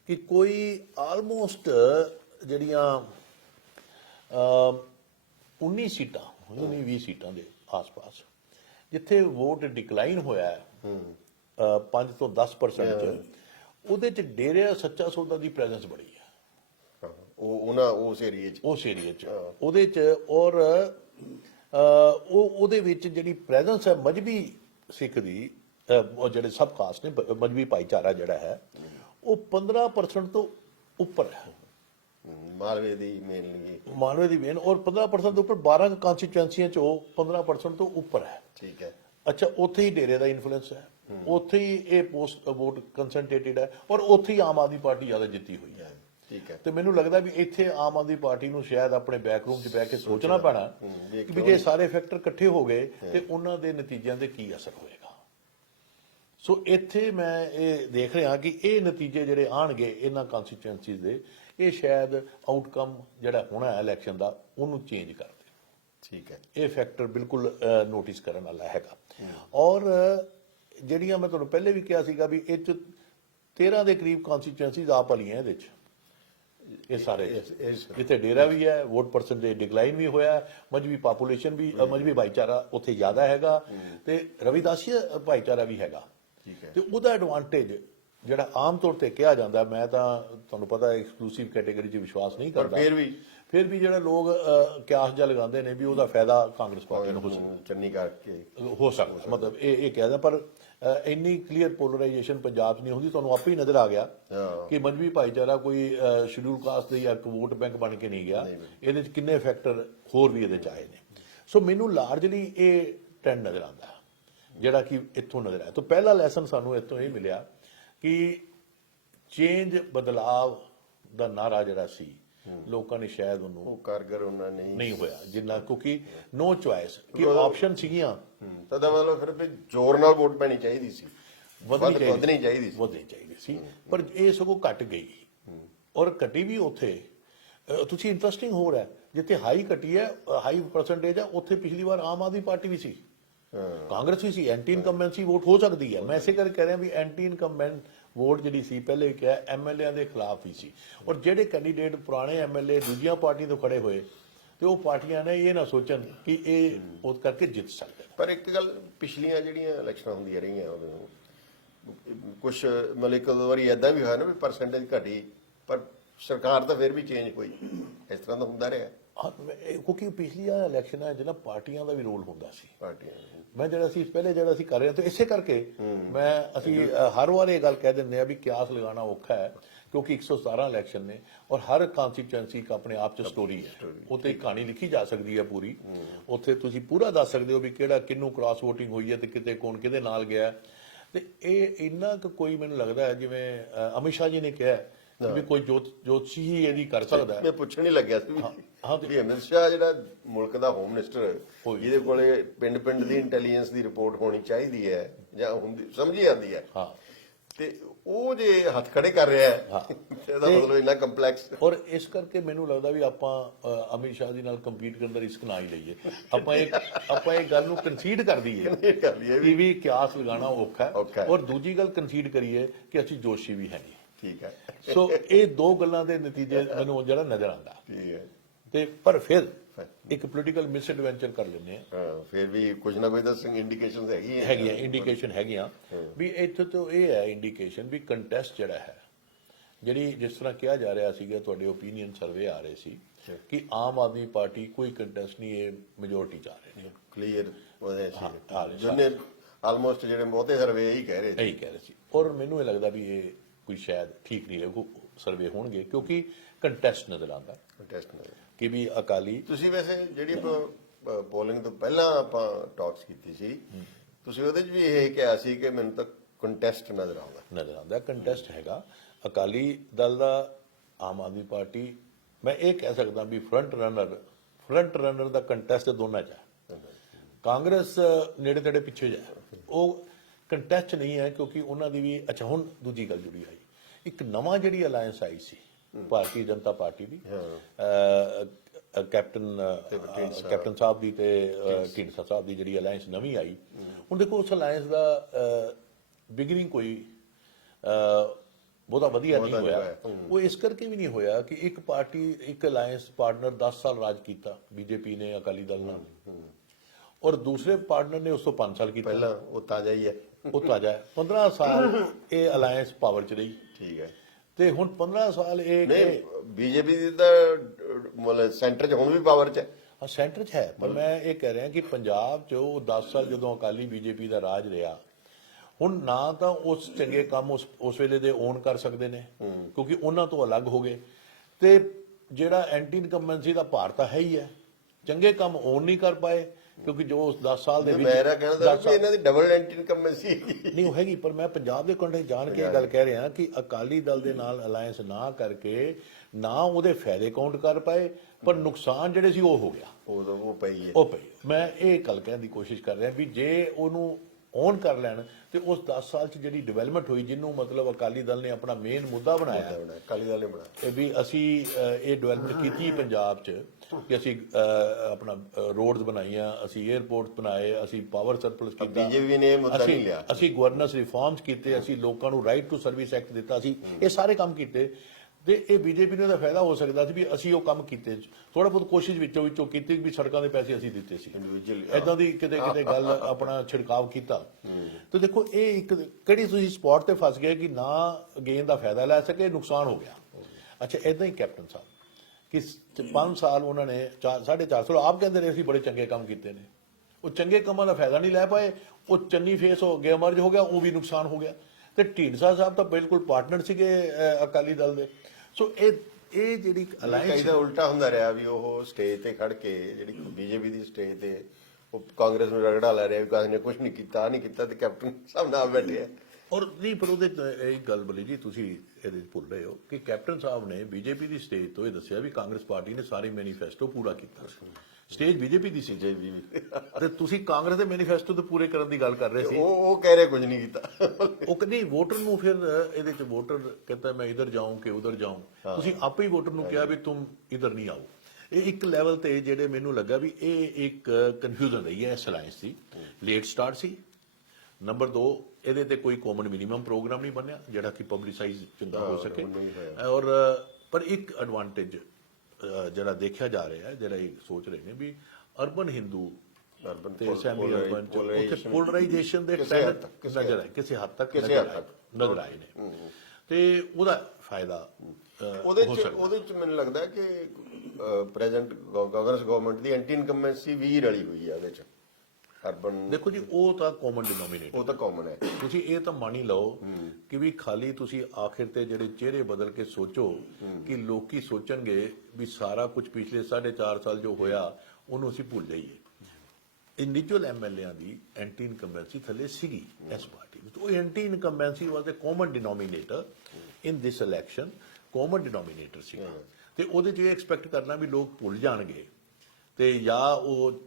ਕਿ ਕੋਈ ਆਲਮੋਸਟ ਜਿਹੜੀਆਂ 19 ਸੀਟਾਂ 19-20 ਸੀਟਾਂ ਦੇ ਆਸ-ਪਾਸ ਜਿੱਥੇ ਵੋਟ ਡਿਕਲਾਈਨ ਹੋਇਆ ਹੈ 5 ਤੋਂ 10% ਚ, ਉਹਦੇ ਚ ਡੇਰਾ ਸੱਚਾ ਸੌਦਾ ਦੀ ਪ੍ਰੈਜ਼ੈਂਸ ਬੜੀ ਹੈ ਉਸ ਏਰੀਏ 'ਚ ਉਹਦੇ 'ਚ। ਔਰ ਉਹਦੇ ਵਿੱਚ ਜਿਹੜੀ ਪ੍ਰੈਜ਼ੈਂਸ ਹੈ ਮਜਬੀ ਸਿੱਖ ਦੀ, ਉਹ ਜਿਹੜੇ ਸਬ ਕਾਸਟ ਨੇ, ਮਜਬੀ ਭਾਈਚਾਰਾ ਜਿਹੜਾ ਹੈ ਉਹ 15% ਤੋਂ ਉੱਪਰ ਹੈ। ਮਾਲਵੇ ਦੀ ਮੇਨ ਔਰ 15% ਤੋਂ ਉੱਪਰ 12 ਕਾਂਸਟੀਚੁਐਂਸੀਆਂ 'ਚ ਉਹ 15% ਤੋਂ ਉੱਪਰ ਹੈ। ਠੀਕ ਹੈ। ਅੱਛਾ, ਉੱਥੇ ਹੀ ਡੇਰੇ ਦਾ ਇਨਫਲੂਐਂਸ ਹੈ, ਉੱਥੇ ਹੀ ਇਹ ਪੋਸਟ ਵੋਟ ਕੰਸੈਂਟਰੇਟਿਡ ਹੈ, ਔਰ ਉੱਥੇ ਹੀ ਆਮ ਆਦਮੀ ਪਾਰਟੀ ਜ਼ਿਆਦਾ ਜਿੱਤੀ ਹੋਈ ਹੈ। ਠੀਕ ਹੈ। ਤੇ ਮੈਨੂੰ ਲੱਗਦਾ ਵੀ ਇੱਥੇ ਆਮ ਆਦਮੀ ਪਾਰਟੀ ਨੂੰ ਸ਼ਾਇਦ ਆਪਣੇ ਬੈਕਰੂਮ 'ਚ ਬਹਿ ਕੇ ਸੋਚਣਾ ਪੈਣਾ ਕਿ ਵੀ ਜੇ ਸਾਰੇ ਫੈਕਟਰ ਇਕੱਠੇ ਹੋ ਗਏ ਤੇ ਉਹਨਾਂ ਦੇ ਨਤੀਜਿਆਂ ਦੇ ਕੀ ਅਸਰ ਹੋਏਗਾ। ਸੋ ਇੱਥੇ ਮੈਂ ਇਹ ਦੇਖ ਰਿਹਾ ਕਿ ਇਹ ਨਤੀਜੇ ਜਿਹੜੇ ਆਣਗੇ ਇਹਨਾਂ ਕਾਂਸਟੀਚੁਐਂਸੀਜ਼ ਦੇ, ਇਹ ਸ਼ਾਇਦ ਆਊਟਕਮ ਜਿਹੜਾ ਹੋਣਾ ਹੈ ਇਲੈਕਸ਼ਨ ਦਾ ਉਹਨੂੰ ਚੇਂਜ ਕਰ ਦੇ। ਠੀਕ ਹੈ। ਇਹ ਫੈਕਟਰ ਬਿਲਕੁਲ ਨੋਟਿਸ ਕਰਨ ਵਾਲਾ ਹੈਗਾ। ਔਰ ਜਿਹੜੀਆਂ ਮੈਂ ਤੁਹਾਨੂੰ ਪਹਿਲੇ ਵੀ ਕਿਹਾ ਸੀਗਾ ਵੀ ਇਹ 'ਚ 13 ਦੇ ਕਰੀਬ ਕਾਂਸਟੀਚੁਐਂਸੀਜ਼ ਆਪ ਵਾਲੀਆਂ ਇਹਦੇ 'ਚ, ਇਹ ਸਾਰੇ ਜਿੱਥੇ ਡੇਰਾ ਵੀ ਹੈ, ਵੋਟ ਪਰਸੈਂਟੇਜ ਡਿਕਲਾਈਨ ਵੀ ਹੋਇਆ, ਮਜਬੀ ਪਾਪੂਲੇਸ਼ਨ ਵੀ, ਮਜਬੀ ਭਾਈਚਾਰਾ ਉੱਥੇ ਜ਼ਿਆਦਾ ਹੈਗਾ, ਤੇ ਰਵਿਦਾਸੀਆ ਭਾਈਚਾਰਾ ਵੀ ਹੈਗਾ। ਤੇ ਉਹਦਾ ਐਡਵਾਂਟੇਜ ਜਿਹੜਾ ਆਮ ਤੌਰ ਤੇ ਕਿਹਾ ਜਾਂਦਾ, ਮੈਂ ਤਾਂ ਤੁਹਾਨੂੰ ਪਤਾ ਐਕਸਕਲੂਸਿਵ ਕੈਟੇਗਰੀ 'ਚ ਵਿਸ਼ਵਾਸ ਨਹੀਂ ਕਰਦਾ, ਫਿਰ ਵੀ ਜਿਹੜਾ ਲੋਕ ਕਿਆਸ ਜਿਹਾ ਲਗਾਉਂਦੇ ਨੇ ਵੀ ਉਹਦਾ ਫਾਇਦਾ ਕਾਂਗਰਸ ਪਾਰਟੀ ਨੂੰ ਚੰਨੀ ਕਰਕੇ ਹੋ ਸਕਦਾ, ਮਤਲਬ ਇਹ ਕਹਿਦਾ। ਪਰ ਇੰਨੀ ਕਲੀਅਰ ਪੋਲਰਾਈਜੇਸ਼ਨ ਪੰਜਾਬ 'ਚ ਨਹੀਂ ਹੁੰਦੀ। ਤੁਹਾਨੂੰ ਆਪੇ ਹੀ ਨਜ਼ਰ ਆ ਗਿਆ ਕਿ ਮਜਬੀ ਭਾਈਚਾਰਾ ਕੋਈ ਸ਼ਡਿਊਲ ਕਾਸਟ ਦੇ ਇੱਕ ਵੋਟ ਬੈਂਕ ਬਣ ਕੇ ਨਹੀਂ ਗਿਆ, ਇਹਦੇ 'ਚ ਕਿੰਨੇ ਫੈਕਟਰ ਹੋਰ ਵੀ ਇਹਦੇ 'ਚ ਆਏ ਨੇ। ਸੋ ਮੈਨੂੰ ਲਾਰਜਲੀ ਇਹ ਟ੍ਰੈਂਡ ਨਜ਼ਰ ਆਉਂਦਾ ਜਿਹੜਾ ਕਿ ਇੱਥੋਂ ਨਜ਼ਰ ਆਇਆ। ਤਾਂ ਪਹਿਲਾ ਲੈਸਨ ਸਾਨੂੰ ਇੱਥੋਂ ਇਹ ਮਿਲਿਆ ਕਿ ਚੇਂਜ, ਬਦਲਾਵ ਦਾ ਨਾਰਾ ਜਿਹੜਾ ਸੀ, ਲੋਕਾਂ ਨੇ ਸ਼ਾਇਦ ਉਹਨੂੰ ਕਾਰਗਰ ਉਹਨਾਂ ਨਹੀਂ ਹੋਇਆ ਜਿੰਨਾ, ਕਿਉਂਕਿ ਨੋ ਚੁਆਇਸ ਕਿ ਆਪਸ਼ਨ ਸੀਗੀਆਂ। ਤਾਂ ਮਤਲਬ ਫਿਰ ਜ਼ੋਰ ਨਾਲ ਵੋਟ ਪੈਣੀ ਚਾਹੀਦੀ ਸੀ, ਵਧਣੀ ਚਾਹੀਦੀ ਸੀ, ਪਰ ਇਹ ਸਗੋਂ ਘਟ ਗਈ। ਔਰ ਘਟੀ ਵੀ ਉੱਥੇ ਤੁਸੀਂ ਇੰਟਰਸਟਿੰਗ ਹੋ ਰਿਹਾ ਜਿੱਥੇ ਹਾਈ ਘਟੀ ਹੈ, ਹਾਈ ਪਰਸੈਂਟੇਜ ਹੈ, ਉੱਥੇ ਪਿਛਲੀ ਵਾਰ ਆਮ ਆਦਮੀ ਪਾਰਟੀ ਵੀ ਸੀ, ਕਾਂਗਰਸ ਵੀ ਸੀ। ਐਂਟੀ ਇਨਕੰਬੈਂਸੀ ਵੋਟ ਹੋ ਸਕਦੀ ਹੈ। ਮੈਂ ਇਸੇ ਕਰਕੇ ਕਹਿ ਰਿਹਾ ਵੀ ਐਂਟੀ ਇਨਕੰਬੈਂਟ ਵੋਟ ਜਿਹੜੀ ਸੀ, ਪਹਿਲੇ ਵੀ ਕਿਹਾ, ਐਮਐਲਏ ਦੇ ਖਿਲਾਫ ਹੀ ਸੀ। ਔਰ ਜਿਹੜੇ ਕੈਂਡੀਡੇਟ ਪੁਰਾਣੇ ਐਮਐਲਏ ਦੂਜੀਆਂ ਪਾਰਟੀ ਤੋਂ ਖੜੇ ਹੋਏ, ਤੇ ਉਹ ਪਾਰਟੀਆਂ ਨੇ ਇਹ ਨਾ ਸੋਚਣ ਕਿ ਇਹ ਉਹ ਕਰਕੇ ਜਿੱਤ ਸਕਦੇ। ਪਰ ਇੱਕ ਗੱਲ, ਪਿਛਲੀਆਂ ਜਿਹੜੀਆਂ ਇਲੈਕਸ਼ਨਾਂ ਹੁੰਦੀਆਂ ਰਹੀਆਂ ਕੁਛ ਮਤਲਬ ਇੱਕ ਦੋ ਵਾਰੀ ਏਦਾਂ ਵੀ ਹੋਇਆ ਨਾ ਵੀ ਪਰਸੈਂਟੇਜ ਘਟੀ, ਪਰ ਸਰਕਾਰ ਤਾਂ ਫਿਰ ਵੀ ਚੇਂਜ ਹੋਈ, ਇਸ ਤਰ੍ਹਾਂ ਦਾ ਹੁੰਦਾ ਰਿਹਾ। ਕਿਉਂਕਿ ਪਿਛਲੀਆਂ ਇਲੈਕਸ਼ਨਾਂ 'ਚ ਨਾ ਪਾਰਟੀਆਂ ਦਾ ਵੀ ਰੋਲ ਹੁੰਦਾ ਸੀ। ਮੈਂ ਜਿਹੜਾ ਸੀ ਕਰ ਰਿਹਾ, ਤੇ ਇਸੇ ਕਰਕੇ ਅਸੀਂ ਹਰ ਵਾਰ ਇਹ ਗੱਲ ਕਹਿ ਦਿੰਦੇ ਆ ਵੀ ਕਿਆਸ ਲਗਾਉਣਾ ਔਖਾ ਹੈ, ਕਿਉਂਕਿ 117 ਇਲੈਕਸ਼ਨ ਨੇ, ਔਰ ਹਰ ਕਾਂਸਟੀਚੁਐਂਸੀ ਇੱਕ ਆਪਣੇ ਆਪ 'ਚ ਸਟੋਰੀ ਹੈ। ਉੱਥੇ ਇੱਕ ਕਹਾਣੀ ਲਿਖੀ ਜਾ ਸਕਦੀ ਹੈ ਪੂਰੀ, ਉੱਥੇ ਤੁਸੀਂ ਪੂਰਾ ਦੱਸ ਸਕਦੇ ਹੋ ਵੀ ਕਿਹੜਾ ਕਿਹਨੂੰ ਕ੍ਰਾਸ ਵੋਟਿੰਗ ਹੋਈ ਹੈ ਤੇ ਕਿਤੇ ਕੌਣ ਕਿਹਦੇ ਨਾਲ ਗਿਆ। ਤੇ ਇਹ ਇੰਨਾ ਕੁ ਕੋਈ ਮੈਨੂੰ ਲੱਗਦਾ ਹੈ ਜਿਵੇਂ ਅਮਿਤ ਸ਼ਾਹ ਜੀ ਨੇ ਕਿਹਾ ਵੀ ਕੋਈ ਜੋਤਸ਼ੀ ਹੀ ਇਹਦੀ ਕਰ ਸਕਦਾ। ਮੈਂ ਪੁੱਛਣ ਹੀ ਲੱਗਿਆ ਸੀ ਵੀ ਅਮਿਤ ਸ਼ਾਹ ਜਿਹੜਾ ਮੁਲਕ ਦਾ ਹੋਮ ਮਿਨਿਸਟਰ, ਜਿਹਦੇ ਕੋਲੇ ਪਿੰਡ ਦੀ ਇੰਟੈਲੀਜੈਂਸ ਦੀ ਰਿਪੋਰਟ ਹੋਣੀ ਚਾਹੀਦੀ ਹੈ ਜਾਂ ਹੁੰਦੀ ਸਮਝੀ ਜਾਂਦੀ ਹੈ, ਤੇ ਉਹ ਜੇ ਹੱਥ ਖੜੇ ਕਰ ਰਿਹਾ ਹੈ, ਇਹਦਾ ਮਤਲਬ ਇੰਨਾ ਕੰਪਲੈਕਸ। ਔਰ ਇਸ ਕਰਕੇ ਮੈਨੂੰ ਲੱਗਦਾ ਵੀ ਆਪਾਂ ਅਮਿਤ ਸ਼ਾਹ ਜੀ ਨਾਲ ਕੰਪੀਟ ਕਰਨ ਦਾ ਰਿਸਕ ਨਾ ਹੀ ਲਈਏ। ਆਪਾਂ ਇਹ ਗੱਲ ਨੂੰ ਕੰਸੀਡ ਕਰ ਦਈਏ ਵੀ ਕਿਆਸ ਲਗਾਉਣਾ ਔਖਾ ਹੈ, ਔਰ ਦੂਜੀ ਗੱਲ ਕੰਸੀਡ ਕਰੀਏ ਕਿ ਅਸੀਂ ਜੋਸ਼ੀ ਵੀ ਹੈ ਨਹੀਂ। ਠੀਕ ਹੈ। ਸੋ ਇਹ ਦੋ ਗੱਲਾਂ ਦੇ ਨਤੀਜੇ ਮੈਨੂੰ ਜਿਹੜਾ ਨਜ਼ਰ ਆਉਂਦਾ। ਤੇ ਪਰ ਫਿਰ ਇੱਕ ਪੋਲੀਟੀਕਲ ਮਿਸਐਡਵੈਂਚਰ ਕਰ ਲੈਂਦੇ ਆ। ਹਾਂ, ਫਿਰ ਵੀ ਕੁਝ ਨਾ ਕੁਝ ਤਾਂ ਇੰਡੀਕੇਸ਼ਨਸ ਹੈਗੀਆਂ ਇੰਡੀਕੇਸ਼ਨ ਹੈਗੀਆਂ ਵੀ ਇੱਥੇ ਤੋਂ ਇਹ ਹੈ ਇੰਡੀਕੇਸ਼ਨ ਵੀ ਕੰਟੈਸਟ ਜਿਹੜਾ ਹੈ, ਜਿਹੜੀ ਜਿਸ ਤਰ੍ਹਾਂ ਕਿਹਾ ਜਾ ਰਿਹਾ ਸੀਗਾ, ਤੁਹਾਡੇ ਓਪੀਨੀਅਨ ਸਰਵੇ ਆ ਰਹੇ ਸੀ ਕਿ ਆਮ ਆਦਮੀ ਪਾਰਟੀ ਕੋਈ ਕੰਟੈਸਟ ਨਹੀਂ, ਇਹ ਮੈਜੋਰਟੀ ਚ ਆ ਰਹੇ ਨੇ, ਕਲੀਅਰ ਉਹਦੇ ਹਾਂ, ਸੀ ਜਿਹਨੇ ਆਲਮੋਸਟ ਜਿਹੜੇ ਬਹੁਤੇ ਸਰਵੇ ਇਹੀ ਕਹਿ ਰਹੇ ਸੀ। ਇਹੀ ਕਹਿ ਰਹੇ ਸੀ। ਔਰ ਮੈਨੂੰ ਇਹ ਲੱਗਦਾ ਵੀ ਇਹ ਕੋਈ ਸ਼ਾਇਦ ਠੀਕ ਨਹੀਂ ਰਹੂ ਸਰਵੇ ਹੋਣਗੇ, ਕਿਉਂਕਿ ਕੰਟੈਸਟ ਨਜ਼ਰ ਆਉਂਦਾ ਕੰਟੈਸਟ ਨਾਲ ਕਿ ਵੀ ਅਕਾਲੀ। ਤੁਸੀਂ ਵੈਸੇ ਜਿਹੜੀ ਆਪਾਂ ਪੋਲਿੰਗ ਤੋਂ ਪਹਿਲਾਂ ਆਪਾਂ ਟਾਕਸ ਕੀਤੀ ਸੀ, ਤੁਸੀਂ ਉਹਦੇ 'ਚ ਵੀ ਇਹ ਕਿਹਾ ਸੀ ਕਿ ਮੈਨੂੰ ਤਾਂ ਕੰਟੈਸਟ ਨਜ਼ਰ ਆਉਂਦਾ। ਕੰਟੈਸਟ ਹੈਗਾ ਅਕਾਲੀ ਦਲ ਦਾ, ਆਮ ਆਦਮੀ ਪਾਰਟੀ। ਮੈਂ ਇਹ ਕਹਿ ਸਕਦਾ ਵੀ ਫਰੰਟ ਰਨਰ ਦਾ ਕੰਟੈਸਟ ਦੋਨਾਂ 'ਚ ਹੈ। ਕਾਂਗਰਸ ਨੇੜੇ ਤੇੜੇ ਪਿੱਛੇ ਜਾ, ਉਹ ਕੰਟੈਸਟ ਨਹੀਂ ਹੈ ਕਿਉਂਕਿ ਉਹਨਾਂ ਦੀ ਵੀ। ਅੱਛਾ, ਹੁਣ ਦੂਜੀ ਗੱਲ ਜੁੜੀ ਆਈ, ਇੱਕ ਨਵਾਂ ਜਿਹੜੀ ਅਲਾਇੰਸ ਆਈ ਸੀ ਭਾਰਤੀ ਜਨਤਾ ਪਾਰਟੀ ਦੀ, ਕੈਪਟਨ ਸਾਹਿਬ ਦੀ ਤੇ ਢੀਂਡਸਾ ਸਾਹਿਬ ਦੀ ਜਿਹੜੀ ਅਲਾਇੰਸ ਨਵੀਂ ਆਈ, ਹੁਣ ਦੇਖੋ ਉਸ ਅਲਾਇੰਸ ਦਾ ਬਿਗਨਿੰਗ ਕੋਈ ਬਹੁਤਾ ਵਧੀਆ ਨਹੀਂ ਹੋਇਆ। ਉਹ ਇਸ ਕਰਕੇ ਵੀ ਨਹੀਂ ਹੋਇਆ ਕਿ ਇੱਕ ਪਾਰਟੀ, ਇੱਕ ਅਲਾਇੰਸ ਪਾਰਟਨਰ 10 ਸਾਲ ਰਾਜ ਕੀਤਾ ਬੀਜੇਪੀ ਨੇ ਅਕਾਲੀ ਦਲ ਨਾਲ, ਔਰ ਦੂਸਰੇ ਪਾਰਟਨਰ ਨੇ ਉਸ ਤੋਂ 5 ਸਾਲ ਕੀਤਾ। ਪਹਿਲਾਂ ਉਹ ਤਾਜ਼ਾ ਹੀ ਹੈ, ਉਹ ਤਾਜ਼ਾ ਹੈ। 15 ਸਾਲ ਇਹ ਅਲਾਇੰਸ ਪਾਵਰ 'ਚ ਰਹੀ। ਠੀਕ ਹੈ। ਤੇ ਹੁਣ 15 ਸਾਲ ਇਹ ਬੀਜੇਪੀ ਦੀ ਤਾਂ ਮਤਲਬ ਸੈਂਟਰ 'ਚ ਹੁਣ ਵੀ ਪਾਵਰ 'ਚ ਹੈ। ਹਾਂ, ਸੈਂਟਰ 'ਚ ਹੈ, ਪਰ ਮੈਂ ਇਹ ਕਹਿ ਰਿਹਾ ਕਿ ਪੰਜਾਬ 'ਚ ਉਹ 10 ਸਾਲ ਜਦੋਂ ਅਕਾਲੀ ਬੀਜੇਪੀ ਦਾ ਰਾਜ ਰਿਹਾ, ਹੁਣ ਨਾ ਤਾਂ ਉਸ ਚੰਗੇ ਕੰਮ ਉਸ ਵੇਲੇ ਦੇ ਓਨ ਕਰ ਸਕਦੇ ਨੇ ਕਿਉਂਕਿ ਉਹਨਾਂ ਤੋਂ ਅਲੱਗ ਹੋ ਗਏ, ਤੇ ਜਿਹੜਾ ਐਂਟੀ ਇਨਕੰਬੈਂਸੀ ਦਾ ਭਾਰ ਤਾਂ ਹੈ ਹੀ ਹੈ, ਚੰਗੇ ਕੰਮ ਓਨ ਨਹੀਂ ਕਰ ਪਾਏ ਕਿਉਂਕਿ ਜੋ ਉਸ 10 ਸਾਲ ਦੇ ਵਿੱਚ ਮੇਰਾ ਕਹਿੰਦਾ ਕਿ ਇਹਨਾਂ ਦੀ ਡਬਲ ਐਂਟੀ ਇਨਕੰਬੈਂਸੀ ਨਹੀਂ ਉਹ ਹੈਗੀ। ਪਰ ਮੈਂ ਪੰਜਾਬ ਦੇ ਕੰਟੈਕਸਟ ਜਾਣ ਕੇ ਇਹ ਗੱਲ ਕਹਿ ਰਿਹਾ ਕਿ ਅਕਾਲੀ ਦਲ ਦੇ ਨਾਲ ਅਲਾਇੰਸ ਨਾ ਕਰਕੇ ਨਾ ਉਹਦੇ ਫਾਇਦੇ ਕਾਊਂਟ ਕਰ ਪਾਏ, ਪਰ ਨੁਕਸਾਨ ਜਿਹੜੇ ਸੀ ਉਹ ਹੋ ਗਿਆ, ਉਹ ਪਈ ਹੈ। ਉਹ ਪਈ। ਮੈਂ ਇਹ ਗੱਲ ਕਹਿਣ ਦੀ ਕੋਸ਼ਿਸ਼ ਕਰ ਰਿਹਾ ਵੀ ਜੇ ਉਹਨੂੰ ਔਨ ਕਰ ਲੈਣ ਤੇ ਉਸ 10 ਸਾਲ 'ਚ ਜਿਹੜੀ ਡਿਵੈਲਪਮੈਂਟ ਹੋਈ, ਜਿਹਨੂੰ ਮਤਲਬ ਅਕਾਲੀ ਦਲ ਨੇ ਆਪਣਾ ਮੇਨ ਮੁੱਦਾ ਬਣਾਇਆ, ਅਕਾਲੀ ਦਲ ਨੇ ਬਣਾਇਆ ਵੀ ਅਸੀਂ ਇਹ ਡਿਵੈਲਪਮੈਂਟ ਕੀਤੀ ਪੰਜਾਬ 'ਚ ਕਿ ਅਸੀਂ ਆਪਣਾ ਰੋਡਸ ਬਣਾਈਆਂ, ਅਸੀਂ 에ਅਰਪੋਰਟਸ ਬਣਾਏ, ਅਸੀਂ ਪਾਵਰ ਸਰਪਲਸ ਕੀਤਾ, ਬੀਜੇਪੀ ਨੇ ਮੁੱਦਾ ਨਹੀਂ ਲਿਆ, ਅਸੀਂ ਗਵਰਨੈਂਸ ਰਿਫਾਰਮਸ ਕੀਤੇ, ਅਸੀਂ ਲੋਕਾਂ ਨੂੰ ਰਾਈਟ ਟੂ ਸਰਵਿਸ ਐਕਟ ਦਿੱਤਾ, ਅਸੀਂ ਇਹ ਸਾਰੇ ਕੰਮ ਕੀਤੇ। ਤੇ ਇਹ ਬੀਜੇਪੀ ਨੂੰ ਇਹਦਾ ਫਾਇਦਾ ਹੋ ਸਕਦਾ ਸੀ ਵੀ ਅਸੀਂ ਉਹ ਕੰਮ ਕੀਤੇ, ਥੋੜਾ ਬਹੁਤ ਕੋਸ਼ਿਸ਼ ਵਿੱਚੋਂ ਕੀਤੀ ਵੀ ਸੜਕਾਂ ਦੇ ਪੈਸੇ ਅਸੀਂ ਦਿੱਤੇ ਸੀ, ਏਦਾਂ ਦੀ ਕਿਤੇ ਗੱਲ ਆਪਣਾ ਛਿੜਕਾਵ ਕੀਤਾ। ਤੇ ਦੇਖੋ ਇਹ ਇੱਕ ਕਿਹੜੀ ਤੁਸੀਂ ਸਪੌਟ ਤੇ ਫਸ ਗਏ ਕਿ ਨਾ ਗੇਮ ਦਾ ਫਾਇਦਾ ਲੈ ਸਕੇ, ਨੁਕਸਾਨ ਹੋ ਗਿਆ। ਅੱਛਾ, ਏਦਾਂ ਹੀ ਕੈਪਟਨ ਸਾਹਿਬ ਕਿ 5 ਸਾਲ ਉਹਨਾਂ ਨੇ 4.5 ਸਾਲ ਆਪ ਕਹਿੰਦੇ ਰਹੇ ਅਸੀਂ ਬੜੇ ਚੰਗੇ ਕੰਮ ਕੀਤੇ ਨੇ, ਉਹ ਚੰਗੇ ਕੰਮਾਂ ਦਾ ਫਾਇਦਾ ਨਹੀਂ ਲੈ ਪਾਏ, ਉਹ ਚੰਨੀ ਫੇਸ ਹੋ ਗਿਆ, ਮਰਜ ਹੋ ਗਿਆ, ਉਹ ਵੀ ਨੁਕਸਾਨ ਹੋ ਗਿਆ। ਤੇ ਢੀਂਡਸਾ ਸਾਹਿਬ ਤਾਂ ਬਿਲਕੁਲ ਪਾਰਟਨਰ ਸੀਗੇ ਅਕਾਲੀ ਦਲ ਦੇ। ਸੋ ਇਹ ਜਿਹੜੀ ਅਲਾਇੰਸ ਦਾ ਉਲਟਾ ਹੁੰਦਾ ਰਿਹਾ ਵੀ ਉਹ ਸਟੇਜ ਤੇ ਖੜ ਕੇ ਜਿਹੜੀ ਬੀਜੇਪੀ ਦੀ ਸਟੇਜ ਤੇ ਉਹ ਕਾਂਗਰਸ ਨੂੰ ਰਗੜਾ ਲੈ ਰਿਹਾ ਵੀ ਕਾਂਗਰਸ ਨੇ ਕੁਝ ਨਹੀਂ ਕੀਤਾ ਤੇ ਕੈਪਟਨ ਸਾਹਿਬ ਨਾਲ ਬੈਠੇ ਆ। ਔਰ ਨਹੀਂ, ਪਰ ਉਹਦੇ ਇੱਕ ਗੱਲ ਬਲੀ ਜੀ ਤੁਸੀਂ ਇਹਦੇ ਭੁੱਲ ਰਹੇ ਹੋ ਕਿ ਕੈਪਟਨ ਸਾਹਿਬ ਨੇ ਬੀਜੇਪੀ ਦੀ ਸਟੇਜ ਤੋਂ ਇਹ ਦੱਸਿਆ ਵੀ ਕਾਂਗਰਸ ਪਾਰਟੀ ਨੇ ਸਾਰੇ ਮੈਨੀਫੈਸਟੋ ਪੂਰਾ ਕੀਤਾ। ਸਟੇਜ ਬੀਜੇਪੀ ਦੀ ਸੀ ਤੇ ਤੁਸੀਂ ਕਾਂਗਰਸ ਦੇ ਮੈਨੀਫੈਸਟੋ ਤੇ ਪੂਰੇ ਕਰਨ ਦੀ ਗੱਲ ਕਰ ਰਹੇ ਸੀ। ਉਹ ਕਹਿ ਰਹੇ ਕੁਝ ਨਹੀਂ ਕੀਤਾ। ਉਹ ਕਹਿੰਦੇ ਵੋਟਰ ਨੂੰ ਫਿਰ ਇਹਦੇ ਚ ਵੋਟਰ ਕਹਿੰਦਾ ਮੈਂ ਇਧਰ ਜਾਊਂ ਕਿ ਉਧਰ ਜਾਊਂ, ਤੁਸੀਂ ਆਪੇ ਹੀ ਵੋਟਰ ਨੂੰ ਕਿਹਾ ਵੀ ਤੁਮ ਇਧਰ ਨਹੀਂ ਆਓ। ਇਹ ਇੱਕ ਲੈਵਲ ਤੇ ਜਿਹੜੇ ਮੈਨੂੰ ਲੱਗਾ ਵੀ ਇਹ ਇੱਕ ਕਨਫਿਊਜ਼ਨ ਰਹੀ ਹੈ ਇਸ ਅਲਾਇੰਸ ਦੀ। ਲੇਟ ਸਟਾਰਟ ਸੀ। ਨੰਬਰ 2, ਇਹਦੇ ਤੇ ਕੋਈ ਕਾਮਨ ਮਿਨੀਮਮ ਪ੍ਰੋਗਰਾਮ ਨਹੀਂ ਬਣਿਆ ਜਿਹੜਾ ਕਿ ਪਬਲਿਸਾਈਜ਼ ਚੰਗਾ ਹੋ ਸਕੇ। ਔਰ ਪਰ ਇੱਕ ਐਡਵਾਂਟੇਜ ਜਿਹੜਾ ਦੇਖਿਆ ਜਾ ਰਿਹਾ ਹੈ, ਜਿਹੜਾ ਇਹ ਸੋਚ ਰਹੇ ਨੇ ਵੀ ਅਰਬਨ ਹਿੰਦੂ ਤੇ ਸੈਮੀ ਅਰਬਨ ਚ ਉੱਥੇ ਪੋਲਰਾਈਜੇਸ਼ਨ ਦੇ ਟ੍ਰੈਂਡ ਨਜ਼ਰ ਆਏ, ਕਿਸੇ ਹੱਦ ਤੱਕ ਨਜ਼ਰ ਆਏ ਨੇ, ਤੇ ਉਹਦਾ ਫਾਇਦਾ ਉਹਦੇ ਚ ਮੈਨੂੰ ਲੱਗਦਾ ਕਿ ਪ੍ਰੈਜ਼ੈਂਟ ਕਾਂਗਰਸ ਗਵਰਨਮੈਂਟ ਦੀ ਐਂਟੀ ਇਨਕੰਬੈਂਸੀ ਵੀ ਰਲੀ ਹੋਈ ਹੈ ਉਹਦੇ ਚ। ਅਰਬਨ ਦੇਖੋ ਜੀ, ਉਹ ਤਾਂ ਕਾਮਨ ਡਿਨੋਮੀਨੇਟਰ, ਉਹ ਤਾਂ ਕਾਮਨ ਹੈ। ਤੁਸੀਂ ਇਹ ਤਾਂ ਮੰਨ ਹੀ ਲਓ ਕਿ ਵੀ ਖਾਲੀ ਤੁਸੀਂ ਆਖਿਰ ਤੇ ਜਿਹੜੇ ਚਿਹਰੇ ਬਦਲ ਕੇ ਸੋਚੋ ਕਿ ਲੋਕੀ ਸੋਚਣਗੇ ਵੀ ਸਾਰਾ ਕੁਝ ਪਿਛਲੇ 4.5 ਸਾਲ ਜੋ ਹੋਇਆ ਉਹਨੂੰ ਅਸੀਂ ਭੁੱਲ ਜਾਈਏ। ਇੰਡੀਵਿਜੂਅਲ ਐਮਐਲਏਆਂ ਦੀ ਐਂਟੀ ਇਨਕੰਬੈਂਸੀ ਥੱਲੇ ਸੀਗੀ ਇਸ ਪਾਰਟੀ ਵਿੱਚ। ਉਹ ਐਂਟੀ ਇਨਕੰਬੈਂਸੀ ਵਾਸ ਦ ਕਾਮਨ ਡਿਨੋਮੀਨੇਟਰ ਇਨ ਦਿਸ ਇਲੈਕਸ਼ਨ, ਕਾਮਨ ਡਿਨੋਮੀਨੇਟਰ ਸੀ। ਤੇ ਉਹਦੇ 'ਚ ਇਹ ਐਕਸਪੈਕਟ ਕਰਨਾ ਵੀ ਲੋਕ ਭੁੱਲ ਜਾਣਗੇ ਤੇ ਜਾਂ ਉਹ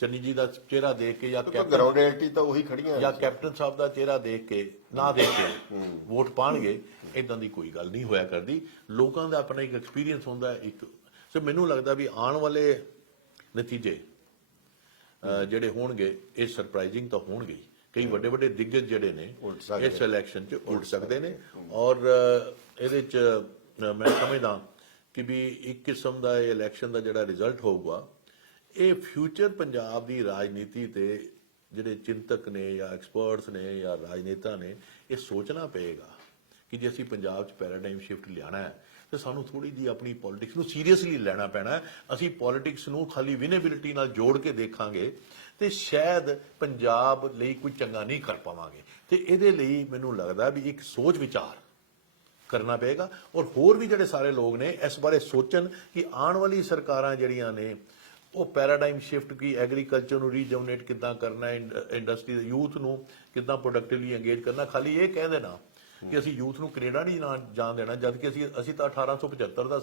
ਚੰਨੀ ਜੀ ਦਾ ਚਿਹਰਾ ਦੇਖ ਕੇ ਜਾਂ ਗਰਾਊਂਡ ਰਿਐਲਿਟੀ ਤਾਂ ਉਹੀ ਖੜੀਆਂ ਜਾਂ ਕੈਪਟਨ ਸਾਹਿਬ ਦਾ ਚਿਹਰਾ ਦੇਖ ਕੇ ਨਾ ਦੇਖ ਕੇ ਵੋਟ ਪਾਣਗੇ, ਇਦਾਂ ਦੀ ਕੋਈ ਗੱਲ ਨਹੀਂ ਹੋਇਆ ਕਰਦੀ। ਲੋਕਾਂ ਦਾ ਆਪਣਾ ਇੱਕ ਐਕਸਪੀਰੀਅੰਸ ਹੁੰਦਾ ਇੱਕ। ਸੋ ਮੈਨੂੰ ਲੱਗਦਾ ਵੀ ਆਉਣ ਵਾਲੇ ਨਤੀਜੇ ਜਿਹੜੇ ਹੋਣਗੇ ਇਹ ਸਰਪ੍ਰਾਈਜ਼ਿੰਗ ਤਾਂ ਹੋਣਗੇ। ਕਈ ਵੱਡੇ ਵੱਡੇ ਦਿੱਗਜ ਜਿਹੜੇ ਨੇ ਇਸ ਇਲੈਕਸ਼ਨ 'ਚ ਉਲਟ ਸਕਦੇ ਨੇ। ਔਰ ਇਹਦੇ 'ਚ ਮੈਂ ਸਮਝਦਾ ਕਿ ਵੀ ਇੱਕ ਕਿਸਮ ਦਾ ਇਹ ਇਲੈਕਸ਼ਨ ਦਾ ਜਿਹੜਾ ਰਿਜ਼ਲਟ ਹੋਊਗਾ ਇਹ ਫਿਊਚਰ ਪੰਜਾਬ ਦੀ ਰਾਜਨੀਤੀ ਤੇ ਜਿਹੜੇ ਚਿੰਤਕ ਨੇ ਜਾਂ ਐਕਸਪਰਟਸ ਨੇ ਜਾਂ ਰਾਜਨੇਤਾ ਨੇ ਇਹ ਸੋਚਣਾ ਪਏਗਾ ਕਿ ਜੇ ਅਸੀਂ ਪੰਜਾਬ 'ਚ ਪੈਰਾਡਾਈਮ ਸ਼ਿਫਟ ਲਿਆਣਾ ਹੈ ਤੇ ਸਾਨੂੰ ਥੋੜੀ ਜਿਹੀ ਆਪਣੀ ਪੋਲਿਟਿਕਸ ਨੂੰ ਸੀਰੀਅਸਲੀ ਲੈਣਾ ਪੈਣਾ ਹੈ। ਅਸੀਂ ਪੋਲਿਟਿਕਸ ਨੂੰ ਖਾਲੀ ਵਿਨੇਬਿਲਿਟੀ ਨਾਲ ਜੋੜ ਕੇ ਦੇਖਾਂਗੇ ਤੇ ਸ਼ਾਇਦ ਪੰਜਾਬ ਲਈ ਕੋਈ ਚੰਗਾ ਨਹੀਂ ਕਰ ਪਾਵਾਂਗੇ। ਤੇ ਇਹਦੇ ਲਈ ਮੈਨੂੰ ਲੱਗਦਾ ਵੀ ਇੱਕ ਸੋਚ ਵਿਚਾਰ ਕਰਨਾ ਪਏਗਾ ਔਰ ਹੋਰ ਵੀ ਜਿਹੜੇ ਸਾਰੇ ਲੋਕ ਨੇ ਇਸ ਬਾਰੇ ਸੋਚਣ ਕਿ ਆਉਣ ਵਾਲੀ ਸਰਕਾਰਾਂ ਜਿਹੜੀਆਂ ਨੇ ਉਹ ਪੈਰਾਡਾਈਮ ਸ਼ਿਫਟ ਕੀ ਐਗਰੀਕਲਚਰ ਨੂੰ ਰੀਜਨਰੇਟ ਕਿੱਦਾਂ ਕਰਨਾ, ਇੰਡਸਟਰੀ ਦੇ ਯੂਥ ਨੂੰ ਕਿੱਦਾਂ ਪ੍ਰੋਡਕਟਿਵਲੀ engage ਕਰਨਾ। ਖਾਲੀ ਇਹ ਕਹਿ ਦੇਣਾ ਕਿ ਅਸੀਂ ਯੂਥ ਨੂੰ ਕੈਨੇਡਾ ਨਹੀਂ ਜਾਣ ਦੇਣਾ, ਜਦ ਕਿ ਅਸੀਂ ਤਾਂ 1875 ਦਾ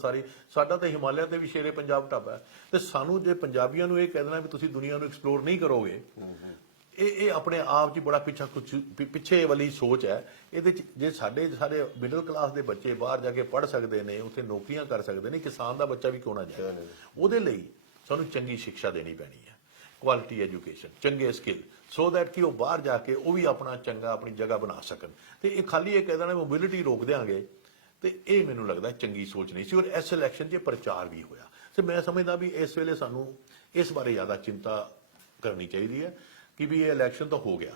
ਸਾਡਾ ਤਾਂ ਹਿਮਾਲਿਆ ਤੇ ਵੀ ਸ਼ੇਰੇ ਪੰਜਾਬ ਢਾਬਾ ਹੈ। ਤੇ ਸਾਨੂੰ ਜੇ ਪੰਜਾਬੀਆਂ ਨੂੰ ਇਹ ਕਹਿ ਦੇਣਾ ਵੀ ਤੁਸੀਂ ਦੁਨੀਆ ਨੂੰ ਐਕਸਪਲੋਰ ਨਹੀਂ ਕਰੋਗੇ, ਇਹ ਆਪਣੇ ਆਪ 'ਚ ਬੜਾ ਪਿੱਛੇ ਵਾਲੀ ਸੋਚ ਹੈ। ਇਹਦੇ 'ਚ ਜੇ ਸਾਡੇ ਸਾਰੇ ਮਿਡਲ ਕਲਾਸ ਦੇ ਬੱਚੇ ਬਾਹਰ ਜਾ ਕੇ ਪੜ੍ਹ ਸਕਦੇ ਨੇ, ਉੱਥੇ ਨੌਕਰੀਆਂ ਕਰ ਸਕਦੇ ਨੇ, ਕਿਸਾਨ ਦਾ ਬੱਚਾ ਵੀ ਕਿਉਂ ਨਾ ਜਾਏ, ਉਹਦੇ ਲਈ ਸਾਨੂੰ ਚੰਗੀ ਸਿੱਖਿਆ ਦੇਣੀ ਪੈਣੀ ਹੈ, ਕੁਆਲਿਟੀ ਐਜੂਕੇਸ਼ਨ, ਚੰਗੇ ਸਕਿੱਲ, ਸੋ ਦੈਟ ਕਿ ਉਹ ਬਾਹਰ ਜਾ ਕੇ ਉਹ ਵੀ ਆਪਣਾ ਚੰਗਾ ਆਪਣੀ ਜਗ੍ਹਾ ਬਣਾ ਸਕਣ। ਤੇ ਇਹ ਖਾਲੀ ਇਹ ਕਹਿ ਦੇਣਾ ਮੋਬਿਲਿਟੀ ਰੋਕ ਦਿਆਂਗੇ ਤੇ ਇਹ ਮੈਨੂੰ ਲੱਗਦਾ ਚੰਗੀ ਸੋਚ ਨਹੀਂ ਸੀ। ਔਰ ਇਸ ਇਲੈਕਸ਼ਨ 'ਚ ਪ੍ਰਚਾਰ ਵੀ ਹੋਇਆ ਤੇ ਮੈਂ ਸਮਝਦਾ ਵੀ ਇਸ ਵੇਲੇ ਸਾਨੂੰ ਇਸ ਬਾਰੇ ਜ਼ਿਆਦਾ ਚਿੰਤਾ ਕਰਨੀ ਚਾਹੀਦੀ ਹੈ ਕਿ ਵੀ ਇਹ ਇਲੈਕਸ਼ਨ ਤਾਂ ਹੋ ਗਿਆ,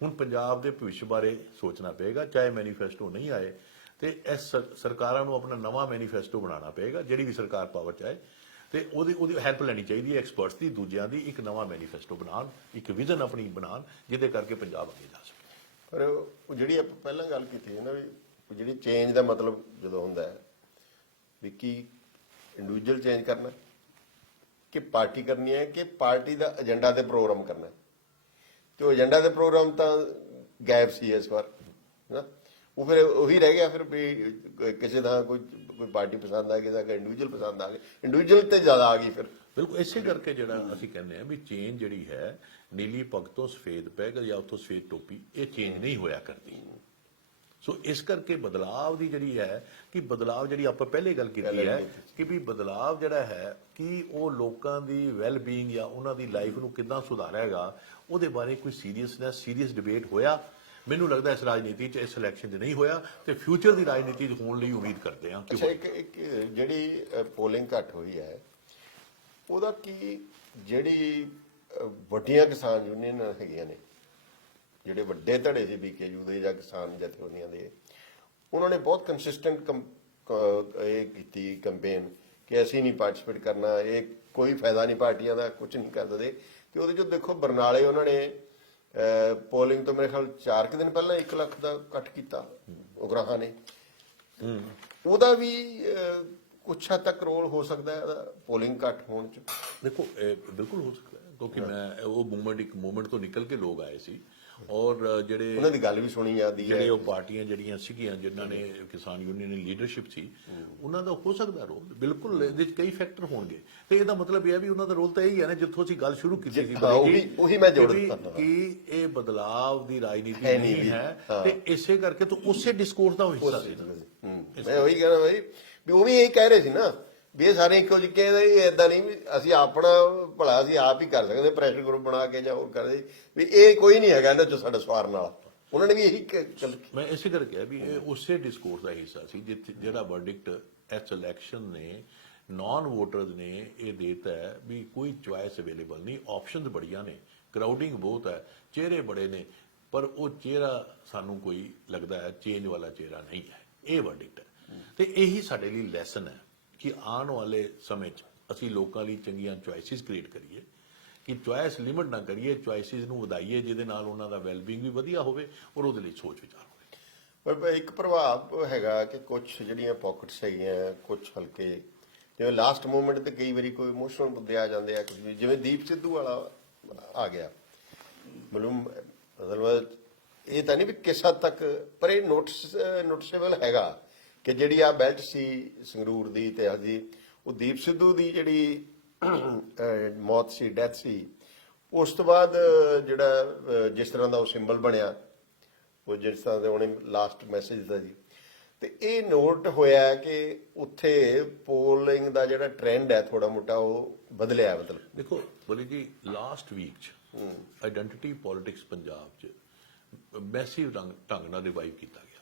ਹੁਣ ਪੰਜਾਬ ਦੇ ਭਵਿੱਖ ਬਾਰੇ ਸੋਚਣਾ ਪਏਗਾ। ਚਾਹੇ ਮੈਨੀਫੈਸਟੋ ਨਹੀਂ ਆਏ ਤੇ ਇਸ ਸਰਕਾਰਾਂ ਨੂੰ ਆਪਣਾ ਨਵਾਂ ਮੈਨੀਫੈਸਟੋ ਬਣਾਉਣਾ ਪਏਗਾ, ਜਿਹੜੀ ਵੀ ਸਰਕਾਰ ਪਾਵਰ 'ਚ ਆਏ ਤੇ ਉਹਦੀ ਹੈਲਪ ਲੈਣੀ ਚਾਹੀਦੀ ਹੈ ਐਕਸਪਰਟਸ ਦੀ, ਦੂਜਿਆਂ ਦੀ। ਇੱਕ ਨਵਾਂ ਮੈਨੀਫੈਸਟੋ ਬਣਾਉਣ, ਇੱਕ ਵਿਜ਼ਨ ਆਪਣੀ ਬਣਾਉਣ ਜਿਹਦੇ ਕਰਕੇ ਪੰਜਾਬ ਅੱਗੇ ਜਾ ਸਕੇ। ਪਰ ਉਹ ਜਿਹੜੀ ਆਪਾਂ ਪਹਿਲਾਂ ਗੱਲ ਕੀਤੀ ਹੈ ਨਾ ਵੀ ਜਿਹੜੀ ਚੇਂਜ ਦਾ ਮਤਲਬ ਜਦੋਂ ਹੁੰਦਾ ਹੈ ਵੀ ਕੀ ਇੰਡੀਵਿਜੂਅਲ ਚੇਂਜ ਕਰਨਾ ਕਿ ਪਾਰਟੀ ਕਰਨੀ ਹੈ ਕਿ ਪਾਰਟੀ ਦਾ ਏਜੰਡਾ ਤੇ ਪ੍ਰੋਗਰਾਮ ਕਰਨਾ, ਤੇ ਉਹ ਏਜੰਡਾ ਤੇ ਪ੍ਰੋਗਰਾਮ ਤਾਂ ਗਾਇਬ ਸੀ ਇਸ ਵਾਰ ਨਾ। ਉਹ ਫਿਰ ਉਹੀ ਰਹਿ ਗਿਆ ਫਿਰ ਵੀ ਕਿਸੇ ਦਾ ਕੋਈ ਪਾਰਟੀ ਪਸੰਦ ਆ, ਕਿਸੇ ਦਾ ਇੰਡੀਵਿਜੂਅਲ ਪਸੰਦ ਆ ਗਿਆ, ਇੰਡੀਵਿਜੂਅਲ ਤੇ ਜ਼ਿਆਦਾ ਆ ਗਈ ਫਿਰ। ਬਿਲਕੁਲ ਇਸੇ ਕਰਕੇ ਜਿਹੜਾ ਅਸੀਂ ਕਹਿੰਦੇ ਆ ਵੀ ਚੇਂਜ ਜਿਹੜੀ ਹੈ ਨੀਲੀ ਪੱਗ ਤੋਂ ਸਫੇਦ ਪੈਗ ਜਾਂ ਉੱਥੋਂ ਸਫੇਦ ਟੋਪੀ, ਇਹ ਚੇਂਜ ਨਹੀਂ ਹੋਇਆ ਕਰਦੀ। ਸੋ ਇਸ ਕਰਕੇ ਬਦਲਾਵ ਦੀ ਜਿਹੜੀ ਹੈ ਕਿ ਬਦਲਾਵ ਜਿਹੜੀ ਆਪਾਂ ਪਹਿਲੇ ਗੱਲ ਕੀਤੀ ਹੈ ਕਿ ਵੀ ਬਦਲਾਵ ਜਿਹੜਾ ਹੈ ਕਿ ਉਹ ਲੋਕਾਂ ਦੀ ਵੈਲ ਬੀਇੰਗ ਜਾਂ ਉਹਨਾਂ ਦੀ ਲਾਈਫ ਨੂੰ ਕਿੱਦਾਂ ਸੁਧਾਰੇਗਾ, ਉਹਦੇ ਬਾਰੇ ਕੋਈ ਸੀਰੀਅਸ ਡਿਬੇਟ ਹੋਇਆ ਮੈਨੂੰ ਲੱਗਦਾ ਇਸ ਰਾਜਨੀਤੀ 'ਚ, ਇਸ ਇਲੈਕਸ਼ਨ 'ਚ ਨਹੀਂ ਹੋਇਆ ਤੇ ਫਿਊਚਰ ਦੀ ਰਾਜਨੀਤੀ 'ਚ ਹੋਣ ਲਈ ਉਮੀਦ ਕਰਦੇ ਹਾਂ। ਅੱਛਾ, ਇੱਕ ਜਿਹੜੀ ਪੋਲਿੰਗ ਘੱਟ ਹੋਈ ਹੈ ਉਹਦਾ ਕੀ, ਜਿਹੜੀ ਵੱਡੀਆਂ ਕਿਸਾਨ ਯੂਨੀਅਨ ਹੈਗੀਆਂ ਨੇ, ਜਿਹੜੇ ਵੱਡੇ ਧੜੇ ਸੀ ਬੀਕੇਯੂ ਦੇ ਜਾਂ ਕਿਸਾਨ ਜਥੇਬੰਦੀਆਂ ਦੇ, ਉਹਨਾਂ ਨੇ ਬਹੁਤ ਕੰਸਿਸਟੈਂਟ ਇਹ ਕੀਤੀ ਕੰਪੇਨ ਕਿ ਅਸੀਂ ਨਹੀਂ ਪਾਰਟਿਸਿਪੇਟ ਕਰਨਾ, ਇਹ ਕੋਈ ਫਾਇਦਾ ਨਹੀਂ ਪਾਰਟੀਆਂ ਦਾ, ਕੁਝ ਨਹੀਂ ਕਰਦੇ। ਤੇ ਉਹਦੇ 'ਚੋਂ ਦੇਖੋ ਬਰਨਾਲੇ ਉਹਨਾਂ ਨੇ ਪੋਲਿੰਗ ਤੋਂ ਮੇਰੇ ਖਿਆਲ 4 ਦਿਨ ਪਹਿਲਾਂ 1 ਲੱਖ ਦਾ ਕੱਟ ਕੀਤਾ ਉਗਰਾਹਾਂ ਨੇ। ਉਹਦਾ ਵੀ ਕੁਛ ਹੱਦ ਤੱਕ ਰੋਲ ਹੋ ਸਕਦਾ ਹੈ ਪੋਲਿੰਗ ਘੱਟ ਹੋਣ 'ਚ। ਦੇਖੋ ਬਿਲਕੁਲ ਹੋ ਸਕਦਾ ਹੈ ਕਿਉਂਕਿ ਮੈਂ ਉਹ ਮੂਵਮੈਂਟ ਤੋਂ ਨਿਕਲ ਕੇ ਲੋਕ ਆਏ ਸੀ ਔਰ ਜਿਹੜੇ ਉਹਨਾਂ ਦੀ ਗੱਲ ਵੀ ਸੁਣੀ ਜਾਂਦੀ ਹੈ, ਜਿਹੜੇ ਉਹ ਪਾਰਟੀਆਂ ਜਿਹੜੀਆਂ ਸੀਗੀਆਂ ਜਿਨ੍ਹਾਂ ਨੇ ਕਿਸਾਨ ਯੂਨੀਅਨ ਦੀ ਲੀਡਰਸ਼ਿਪ ਸੀ, ਉਹਨਾਂ ਦਾ ਹੋ ਸਕਦਾ ਰੋਲ। ਬਿਲਕੁਲ ਇਹਦੇ 'ਚ ਕਈ ਫੈਕਟਰ ਹੋਣਗੇ ਤੇ ਇਹਦਾ ਮਤਲਬ ਇਹ ਹੈ ਵੀ ਉਹਨਾਂ ਦਾ ਰੋਲ ਤਾਂ ਇਹੀ ਹੈ ਨਾ ਜਿੱਥੋਂ ਅਸੀਂ ਗੱਲ ਸ਼ੁਰੂ ਕੀਤੀ ਸੀ ਉਹੀ ਮੈਂ ਜੋੜ ਦਿੱਤਾ ਕਿ ਇਹ ਬਦਲਾਵ ਦੀ ਰਾਜਨੀਤੀ ਨਹੀਂ ਹੈ ਤੇ ਇਸੇ ਕਰਕੇ ਤਾਂ ਉਸੇ ਡਿਸਕੋਰਸ ਦਾ ਉਹ ਹਿੱਸਾ ਸੀ। ਮੈਂ ਉਹੀ ਕਹਿਣਾ ਬਈ ਵੀ ਉਹ ਵੀ ਇਹ ਕਹਿ ਰਹੇ ਸੀ ਨਾ ਵੀ ਇਹ ਸਾਰੇ ਇੱਕੋ ਜਿਹੇ ਇਹ ਏਦਾਂ ਨਹੀਂ ਵੀ ਅਸੀਂ ਆਪਣਾ ਭਲਾ ਅਸੀਂ ਆਪ ਹੀ ਕਰ ਸਕਦੇ, ਪ੍ਰੈਸ਼ਰ ਗਰੁੱਪ ਬਣਾ ਕੇ ਜਾਂ ਹੋਰ ਕਰਦੇ ਵੀ ਇਹ ਕੋਈ ਨਹੀਂ ਹੈਗਾ ਇਹਨਾਂ 'ਚ ਸਾਡਾ ਸਵਾਰਨ ਵਾਲਾ। ਉਹਨਾਂ ਨੇ ਵੀ ਇਹੀ ਗੱਲ, ਮੈਂ ਇਸੇ ਕਰਕੇ ਕਿਹਾ ਵੀ ਇਹ ਉਸੇ ਡਿਸਕੋਰਸ ਦਾ ਹਿੱਸਾ ਸੀ ਜਿਹੜਾ ਵਰਡਿਕਟ ਇਸ ਇਲੈਕਸ਼ਨ ਨੇ ਨੌਨ ਵੋਟਰਸ ਨੇ ਇਹ ਦੇਤਾ ਹੈ ਵੀ ਕੋਈ ਚੁਆਇਸ ਅਵੇਲੇਬਲ ਨਹੀਂ, ਆਪਸ਼ਨਸ ਬੜੀਆਂ ਨੇ, ਕਰਾਊਡਿੰਗ ਬਹੁਤ ਹੈ, ਚਿਹਰੇ ਬੜੇ ਨੇ, ਪਰ ਉਹ ਚਿਹਰਾ ਸਾਨੂੰ ਕੋਈ ਲੱਗਦਾ ਹੈ ਚੇਂਜ ਵਾਲਾ ਚਿਹਰਾ ਨਹੀਂ ਹੈ। ਇਹ ਵਰਡਿਕਟ ਹੈ ਤੇ ਇਹੀ ਸਾਡੇ ਲਈ ਲੈਸਨ ਹੈ ਕਿ ਆਉਣ ਵਾਲੇ ਸਮੇਂ 'ਚ ਅਸੀਂ ਲੋਕਾਂ ਲਈ ਚੰਗੀਆਂ ਚੁਆਇਸਿਸ ਕ੍ਰੀਏਟ ਕਰੀਏ, ਕਿ ਚੁਆਇਸ ਲਿਮਿਟ ਨਾ ਕਰੀਏ, ਚੁਆਇਸਿਸ ਨੂੰ ਵਧਾਈਏ ਜਿਹਦੇ ਨਾਲ ਉਹਨਾਂ ਦਾ ਵੈਲਬੀਇੰਗ ਵੀ ਵਧੀਆ ਹੋਵੇ ਔਰ ਉਹਦੇ ਲਈ ਸੋਚ ਵਿਚਾਰ ਹੋਵੇ। ਪਰ ਇੱਕ ਪ੍ਰਭਾਵ ਹੈਗਾ ਕਿ ਕੁਝ ਜਿਹੜੀਆਂ ਪਾਕਟਸ ਹੈਗੀਆਂ, ਕੁਝ ਹਲਕੇ ਜਿਵੇਂ ਲਾਸਟ ਮੂਮੈਂਟ ਤੇ ਕਈ ਵਾਰੀ ਕੋਈ ਇਮੋਸ਼ਨਲ ਮੁੱਦੇ ਆ ਜਾਂਦੇ ਆ, ਜਿਵੇਂ ਦੀਪ ਸਿੱਧੂ ਵਾਲਾ ਆ ਗਿਆ। ਮਤਲਬ ਇਹ ਤਾਂ ਨਹੀਂ ਵੀ ਕਿਸ ਹੱਦ ਤੱਕ, ਪਰ ਇਹ ਨੋਟਿਸੇਬਲ ਹੈਗਾ ਕਿ ਜਿਹੜੀ ਆ ਬੈਲਟ ਸੀ ਸੰਗਰੂਰ ਦੀ ਤੇ ਅਸੀਂ ਉਹ ਦੀਪ ਸਿੱਧੂ ਦੀ ਜਿਹੜੀ ਮੌਤ ਸੀ, ਡੈਥ ਸੀ, ਉਸ ਤੋਂ ਬਾਅਦ ਜਿਹੜਾ ਜਿਸ ਤਰ੍ਹਾਂ ਦਾ ਉਹ ਸਿੰਬਲ ਬਣਿਆ, ਉਹ ਜਿਸ ਤਰ੍ਹਾਂ ਦੇ ਉਹਨੇ ਲਾਸਟ ਮੈਸੇਜ ਦਾ ਜੀ, ਤੇ ਇਹ ਨੋਟ ਹੋਇਆ ਕਿ ਉੱਥੇ ਪੋਲਿੰਗ ਦਾ ਜਿਹੜਾ ਟ੍ਰੈਂਡ ਹੈ ਥੋੜਾ ਮੋਟਾ ਉਹ ਬਦਲਿਆ। ਮਤਲਬ ਦੇਖੋ ਬੋਲੀ ਜੀ, ਲਾਸਟ ਵੀਕ 'ਚ ਆਈਡੈਂਟੀਟੀ ਪੋਲਿਟਿਕਸ ਪੰਜਾਬ 'ਚ ਮੈਸਿਵ ਢੰਗ ਨਾਲ ਰਿਵਾਈਵ ਕੀਤਾ ਗਿਆ।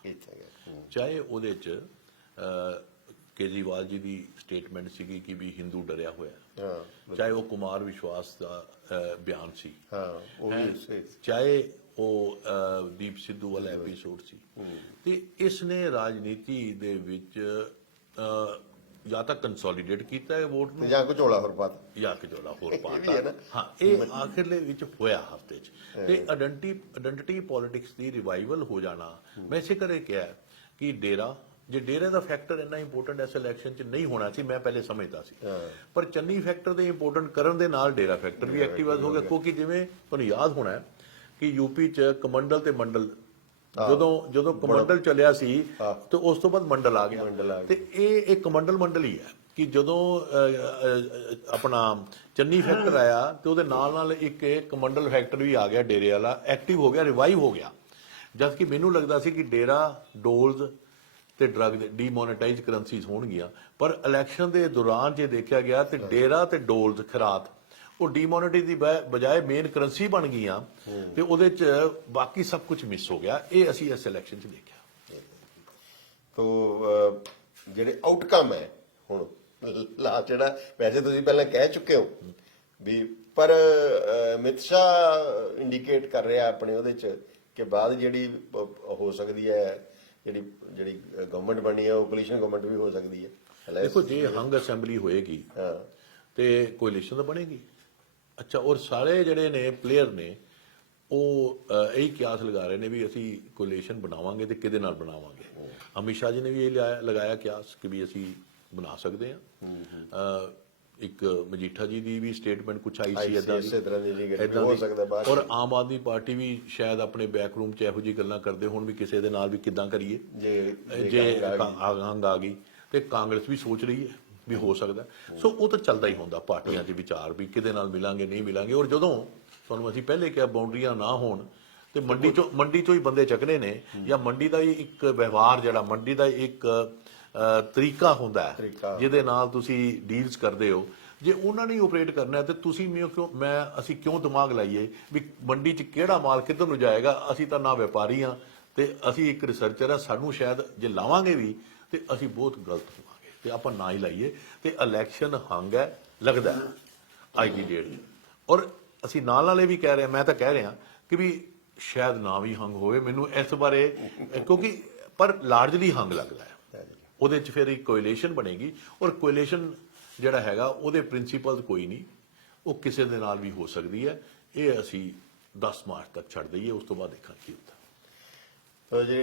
ਚਾਹੇ ਉਹਦੇ 'ਚ ਕੇਜਰੀਵਾਲ ਜੀ ਦੀ ਸਟੇਟਮੈਂਟ ਸੀਗੀ ਕਿ ਵੀ ਹਿੰਦੂ ਡਰਿਆ ਹੋਇਆ, ਚਾਹੇ ਉਹ ਕੁਮਾਰ ਵਿਸ਼ਵਾਸ ਦਾ ਬਿਆਨ ਸੀ, ਹਾਂ ਉਹ ਵੀ ਚਾਹੇ ਉਹ ਦੀਪ ਸਿੱਧੂ ਵਾਲਾ ਐਪੀਸੋਡ ਸੀ। ਤੇ ਇਸ ਨੇ ਰਾਜਨੀਤੀ ਦੇ ਵਿੱਚ ਜਾਂ ਤਾਂ ਕੰਸੋਲੀਡੇਟ ਕੀਤਾ ਹੈ ਵੋਟ ਨੂੰ, ਜਾਂ ਝੋਲਾ ਹੋਰ ਪਾਤਾ, ਜਾਂ ਝੋਲਾ ਹੋਰ ਪਾਤਾ। ਹਾਂ, ਇਹ ਆਖਿਰਲੇ ਵਿੱਚ ਹੋਇਆ ਹਫ਼ਤੇ 'ਚ। ਤੇ ਆਇਡੈਂਟੀਟੀ ਪੋਲਿਟਿਕਸ ਦੀ ਰਿਵਾਈਵਲ ਹੋ ਜਾਣਾ, ਮੈਂ ਇਸੇ ਕਰਕੇ ਕਿਹਾ ਕਿ ਜੇ ਡੇਰੇ ਦਾ ਫੈਕਟਰ ਇੰਨਾ ਇੰਪੋਰਟੈਂਟ ਇਸ ਇਲੈਕਸ਼ਨ 'ਚ ਨਹੀਂ ਹੋਣਾ ਸੀ, ਮੈਂ ਪਹਿਲੇ ਸਮਝਦਾ ਸੀ, ਪਰ ਚੰਨੀ ਫੈਕਟਰ ਦੇ ਇੰਪੋਰਟੈਂਟ ਕਰਨ ਦੇ ਨਾਲ ਡੇਰਾ ਫੈਕਟਰ ਵੀ ਐਕਟਿਵਾਈਜ਼ ਹੋ ਗਿਆ। ਕਿਉਂਕਿ ਜਿਵੇਂ ਤੁਹਾਨੂੰ ਯਾਦ ਹੋਣਾ ਕਿ ਯੂਪੀ 'ਚ ਕਮੰਡਲ ਤੇ ਮੰਡਲ, ਜਦੋਂ ਕਮੰਡਲ ਚੱਲਿਆ ਸੀ ਤੇ ਉਸ ਤੋਂ ਬਾਅਦ ਮੰਡਲ ਆ ਗਿਆ। ਤੇ ਇਹ ਕਮੰਡਲ ਮੰਡਲ ਹੀ ਹੈ ਕਿ ਜਦੋਂ ਆਪਣਾ ਚੰਨੀ ਫੈਕਟਰ ਆਇਆ ਤੇ ਉਹਦੇ ਨਾਲ ਇੱਕ ਕਮੰਡਲ ਫੈਕਟਰ ਵੀ ਆ ਗਿਆ, ਡੇਰੇ ਵਾਲਾ ਐਕਟਿਵ ਹੋ ਗਿਆ, ਰਿਵਾਈਵ ਹੋ ਗਿਆ। ਜਦ ਕਿ ਮੈਨੂੰ ਲੱਗਦਾ ਸੀ ਕਿ ਡੇਰਾ, ਡੋਲਜ਼ ਤੇ ਡਰੱਗ ਦੇ ਡੀਮੋਨੇਟਾਈਜ਼ ਕਰੰਸੀਜ਼ ਹੋਣਗੀਆਂ, ਪਰ ਇਲੈਕਸ਼ਨ ਦੇ ਦੌਰਾਨ ਜੇ ਦੇਖਿਆ ਗਿਆ ਤੇ ਡੇਰਾ ਤੇ ਡੋਲਜ਼, ਖਰਾਤ, ਉਹ ਡੀਮੋਨੇਟੀ ਦੀ ਬਜਾਏ ਮੇਨ ਕਰੰਸੀ ਬਣ ਗਈਆਂ ਤੇ ਉਹਦੇ ਚ ਬਾਕੀ ਸਭ ਕੁਝ ਮਿਸ ਹੋ ਗਿਆ। ਇਹ ਅਸੀਂ ਇਸ ਇਲੈਕਸ਼ਨ 'ਚ ਦੇਖਿਆ। ਤੋ ਜਿਹੜੇ ਆਊਟਕਮ ਹੈ ਹੁਣ ਲਾਸਟ, ਜਿਹੜਾ ਵੈਸੇ ਤੁਸੀਂ ਪਹਿਲਾਂ ਕਹਿ ਚੁੱਕੇ ਹੋ ਵੀ, ਪਰ ਅਮਿਤ ਸ਼ਾਹ ਇੰਡੀਕੇਟ ਕਰ ਰਿਹਾ ਆਪਣੇ ਉਹਦੇ ਚ ਕਿ ਬਾਅਦ ਜਿਹੜੀ ਹੋ ਸਕਦੀ ਹੈ, ਜਿਹੜੀ ਗਵਰਨਮੈਂਟ ਬਣੀ ਹੈ ਉਹ ਕੋਲੀਸ਼ਨ ਗਵਰਨਮੈਂਟ ਵੀ ਹੋ ਸਕਦੀ ਹੈ। ਦੇਖੋ, ਜੇ ਹੰਗ ਅਸੈਂਬਲੀ ਹੋਏਗੀ ਤੇ ਕੋਲੀਸ਼ਨ ਤਾਂ ਬਣੇਗੀ। ਅੱਛਾ, ਔਰ ਸਾਰੇ ਜਿਹੜੇ ਨੇ ਪਲੇਅਰ ਨੇ ਉਹ ਇਹੀ ਕਿਆਸ ਲਗਾ ਰਹੇ ਨੇ ਵੀ ਅਸੀਂ ਕੋਲੀਸ਼ਨ ਬਣਾਵਾਂਗੇ ਤੇ ਕਿਹਦੇ ਨਾਲ ਬਣਾਵਾਂਗੇ। ਅਮਿਤ ਸ਼ਾਹ ਜੀ ਨੇ ਵੀ ਇਹ ਲਗਾਇਆ ਕਿਆਸ ਕਿ ਵੀ ਅਸੀਂ ਬਣਾ ਸਕਦੇ ਹਾਂ। ਇੱਕ ਮਜੀਠਾ ਜੀ ਦੀ ਵੀ ਸਟੇਟਮੈਂਟ ਕੁਛ ਆਈ ਸੀ ਏਦਾਂ ਦੀ, ਔਰ ਆਮ ਆਦਮੀ ਪਾਰਟੀ ਵੀ ਸ਼ਾਇਦ ਆਪਣੇ ਬੈਕ ਰੂਮ 'ਚ ਇਹੋ ਜਿਹੀ ਗੱਲਾਂ ਕਰਦੇ ਹੋਣ ਵੀ ਕਿਸੇ ਦੇ ਨਾਲ ਵੀ ਕਿੱਦਾਂ ਕਰੀਏ ਜੇ ਹੰਗ ਆ ਗਈ। ਤੇ ਕਾਂਗਰਸ ਵੀ ਸੋਚ ਰਹੀ ਹੈ ਵੀ ਹੋ ਸਕਦਾ। ਸੋ ਉਹ ਤਾਂ ਚੱਲਦਾ ਹੀ ਹੁੰਦਾ ਪਾਰਟੀਆਂ 'ਚ ਵਿਚਾਰ ਵੀ ਕਿਹਦੇ ਨਾਲ ਮਿਲਾਂਗੇ, ਨਹੀਂ ਮਿਲਾਂਗੇ। ਔਰ ਜਦੋਂ ਤੁਹਾਨੂੰ ਅਸੀਂ ਪਹਿਲੇ ਕਿਹਾ ਬਾਉਂਡਰੀਆਂ ਨਾ ਹੋਣ ਤੇ ਮੰਡੀ ਚੋਂ ਹੀ ਬੰਦੇ ਚੱਕਣੇ ਨੇ, ਜਾਂ ਮੰਡੀ ਦਾ ਹੀ ਇੱਕ ਵਿਵਹਾਰ, ਜਿਹੜਾ ਮੰਡੀ ਦਾ ਇੱਕ ਤਰੀਕਾ ਹੁੰਦਾ ਹੈ ਜਿਹਦੇ ਨਾਲ ਤੁਸੀਂ ਡੀਲਸ ਕਰਦੇ ਹੋ, ਜੇ ਉਹਨਾਂ ਨੇ ਆਪਰੇਟ ਕਰਨਾ ਤੇ ਤੁਸੀਂ ਅਸੀਂ ਕਿਉਂ ਦਿਮਾਗ ਲਾਈਏ ਵੀ ਮੰਡੀ 'ਚ ਕਿਹੜਾ ਮਾਲ ਕਿੱਧਰ ਨੂੰ ਜਾਏਗਾ। ਅਸੀਂ ਤਾਂ ਨਾ ਵਪਾਰੀ ਹਾਂ ਤੇ ਅਸੀਂ ਇੱਕ ਰਿਸਰਚਰ ਹਾਂ, ਸਾਨੂੰ ਸ਼ਾਇਦ ਜੇ ਲਾਵਾਂਗੇ ਵੀ ਤੇ ਅਸੀਂ ਬਹੁਤ ਗਲਤ ਹੋਵਾਂਗੇ, ਤੇ ਆਪਾਂ ਨਾ ਹੀ ਲਾਈਏ। ਤੇ ਇਲੈਕਸ਼ਨ ਹੰਗ ਹੈ, ਲੱਗਦਾ ਅੱਜ ਦੀ ਡੇਟ 'ਚ। ਔਰ ਅਸੀਂ ਨਾਲ ਇਹ ਵੀ ਕਹਿ ਰਹੇ ਹਾਂ, ਮੈਂ ਤਾਂ ਕਹਿ ਰਿਹਾ ਕਿ ਵੀ ਸ਼ਾਇਦ ਨਾ ਵੀ ਹੰਗ ਹੋਵੇ, ਮੈਨੂੰ ਇਸ ਬਾਰੇ, ਕਿਉਂਕਿ ਪਰ ਲਾਰਜਲੀ ਹੰਗ ਲੱਗਦਾ ਹੈ। ਉਹਦੇ 'ਚ ਫਿਰ ਇੱਕ ਕੋਇਲੇਸ਼ਨ ਬਣੇਗੀ, ਔਰ ਕੋਇਲੇਸ਼ਨ ਜਿਹੜਾ ਹੈਗਾ ਉਹਦੇ ਪ੍ਰਿੰਸੀਪਲ ਕੋਈ ਨਹੀਂ, ਉਹ ਕਿਸੇ ਦੇ ਨਾਲ ਵੀ ਹੋ ਸਕਦੀ ਹੈ। ਇਹ ਅਸੀਂ 10 ਮਾਰਚ ਤੱਕ ਛੱਡ ਦਈਏ, ਉਸ ਤੋਂ ਬਾਅਦ ਦੇਖਾਂ ਕੀ ਹੁੰਦਾ। ਤੋ ਜੀ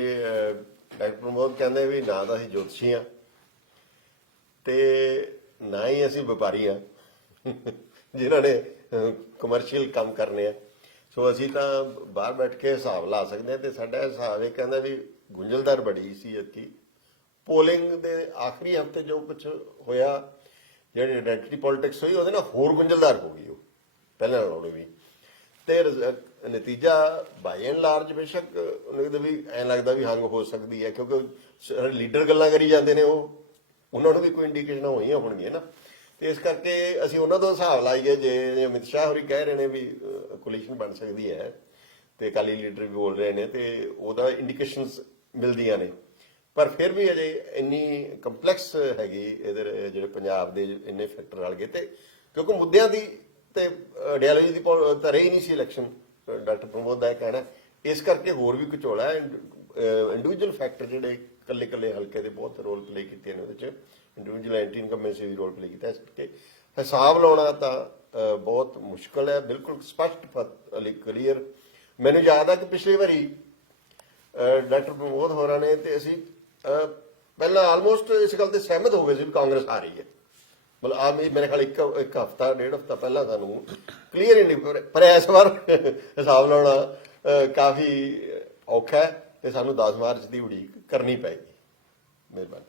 ਡਾਕਟਰ ਪ੍ਰਮੋਦ ਕਹਿੰਦੇ ਵੀ ਨਾ ਤਾਂ ਅਸੀਂ ਜੋਤਸ਼ੀ ਹਾਂ ਤੇ ਨਾ ਹੀ ਅਸੀਂ ਵਪਾਰੀ ਹਾਂ ਜਿਨ੍ਹਾਂ ਨੇ ਕਮਰਸ਼ੀਅਲ ਕੰਮ ਕਰਨੇ ਆ। ਸੋ ਅਸੀਂ ਤਾਂ ਬਾਹਰ ਬੈਠ ਕੇ ਹਿਸਾਬ ਲਾ ਸਕਦੇ ਹਾਂ, ਤੇ ਸਾਡਾ ਹਿਸਾਬ ਇਹ ਕਹਿੰਦਾ ਵੀ ਗੁੰਝਲਦਾਰ ਬੜੀ ਸੀ ਕਿ ਪੋਲਿੰਗ ਦੇ ਆਖਰੀ ਹਫ਼ਤੇ ਜੋ ਕੁਝ ਹੋਇਆ, ਜਿਹੜੀ ਆਇਡੈਂਟੀਟੀ ਪੋਲਿਟਿਕਸ ਹੋਈ, ਉਹਦੇ ਨਾਲ ਹੋਰ ਗੁੰਝਲਦਾਰ ਹੋ ਗਈ ਉਹ ਪਹਿਲਾਂ ਨਾਲੋਂ ਵੀ। ਤੇ ਨਤੀਜਾ ਬਾਈ ਐਂਡ ਲਾਰਜ ਬੇਸ਼ੱਕ ਵੀ ਐਂ ਲੱਗਦਾ ਵੀ ਹੰਗ ਹੋ ਸਕਦੀ ਹੈ, ਕਿਉਂਕਿ ਲੀਡਰ ਗੱਲਾਂ ਕਰੀ ਜਾਂਦੇ ਨੇ, ਉਹਨਾਂ ਨੂੰ ਵੀ ਕੋਈ ਇੰਡੀਕੇਸ਼ਨਾਂ ਹੋਈਆਂ ਹੋਣਗੀਆਂ ਨਾ। ਤੇ ਇਸ ਕਰਕੇ ਅਸੀਂ ਉਹਨਾਂ ਤੋਂ ਹਿਸਾਬ ਲਾਈਏ, ਜੇ ਅਮਿਤ ਸ਼ਾਹ ਹੋਰੀ ਕਹਿ ਰਹੇ ਨੇ ਵੀ ਕੋਲੀਸ਼ਨ ਬਣ ਸਕਦੀ ਹੈ ਤੇ ਅਕਾਲੀ ਲੀਡਰ ਵੀ ਬੋਲ ਰਹੇ ਨੇ, ਤੇ ਉਹਦਾ ਇੰਡੀਕੇਸ਼ਨਸ ਮਿਲਦੀਆਂ ਨੇ। ਪਰ ਫਿਰ ਵੀ ਅਜੇ ਇੰਨੀ ਕੰਪਲੈਕਸ ਹੈਗੀ ਇਹਦੇ, ਜਿਹੜੇ ਪੰਜਾਬ ਦੇ ਇੰਨੇ ਫੈਕਟਰ ਰਲ ਗਏ, ਤੇ ਕਿਉਂਕਿ ਮੁੱਦਿਆਂ ਦੀ ਤੇ ਆਈਡੀਓਲੋਜੀ ਦੀ ਤਾਂ ਰਹੀ ਨਹੀਂ ਸੀ ਇਲੈਕਸ਼ਨ, ਡਾਕਟਰ ਪ੍ਰਮੋਦ ਦਾ ਇਹ ਕਹਿਣਾ। ਇਸ ਕਰਕੇ ਹੋਰ ਵੀ ਘਚੋਲਾ ਹੈ। ਇੰਡੀਵਿਜੂਅਲ ਫੈਕਟਰ ਜਿਹੜੇ ਇਕੱਲੇ ਹਲਕੇ ਦੇ ਬਹੁਤ ਰੋਲ ਪਲੇ ਕੀਤੇ ਨੇ, ਉਹਦੇ 'ਚ ਇੰਡੀਵਿਜੂਅਲ ਐਂਟੀ ਇਨਕਮਬੈਂਸੀ ਵੀ ਰੋਲ ਪਲੇ ਕੀਤਾ। ਇਸ ਕਰਕੇ ਹਿਸਾਬ ਲਾਉਣਾ ਤਾਂ ਬਹੁਤ ਮੁਸ਼ਕਲ ਹੈ, ਬਿਲਕੁਲ ਸਪਸ਼ਟ ਕਲੀਅਰ। ਮੈਨੂੰ ਯਾਦ ਆ ਕਿ ਪਿਛਲੀ ਵਾਰੀ ਡਾਕਟਰ ਪ੍ਰਮੋਦ ਹੋਰਾਂ ਨੇ ਤੇ ਅਸੀਂ ਪਹਿਲਾਂ ਆਲਮੋਸਟ ਇਸ ਗੱਲ ਤੇ ਸਹਿਮਤ ਹੋ ਗਏ ਸੀ ਵੀ ਕਾਂਗਰਸ ਆ ਰਹੀ ਹੈ। ਮਤਲਬ ਮੇਰੇ ਖਿਆਲ ਇੱਕ ਹਫ਼ਤਾ, ਡੇਢ ਹਫ਼ਤਾ ਪਹਿਲਾਂ ਸਾਨੂੰ ਕਲੀਅਰ ਹੀ ਨਹੀਂ, ਪਰ ਇਸ ਵਾਰ ਹਿਸਾਬ ਲਾਉਣਾ ਕਾਫੀ ਔਖਾ ਹੈ ਤੇ ਸਾਨੂੰ 10 ਮਾਰਚ ਦੀ ਉਡੀਕ ਕਰਨੀ ਪਏਗੀ। ਮਿਹਰਬਾਨੀ।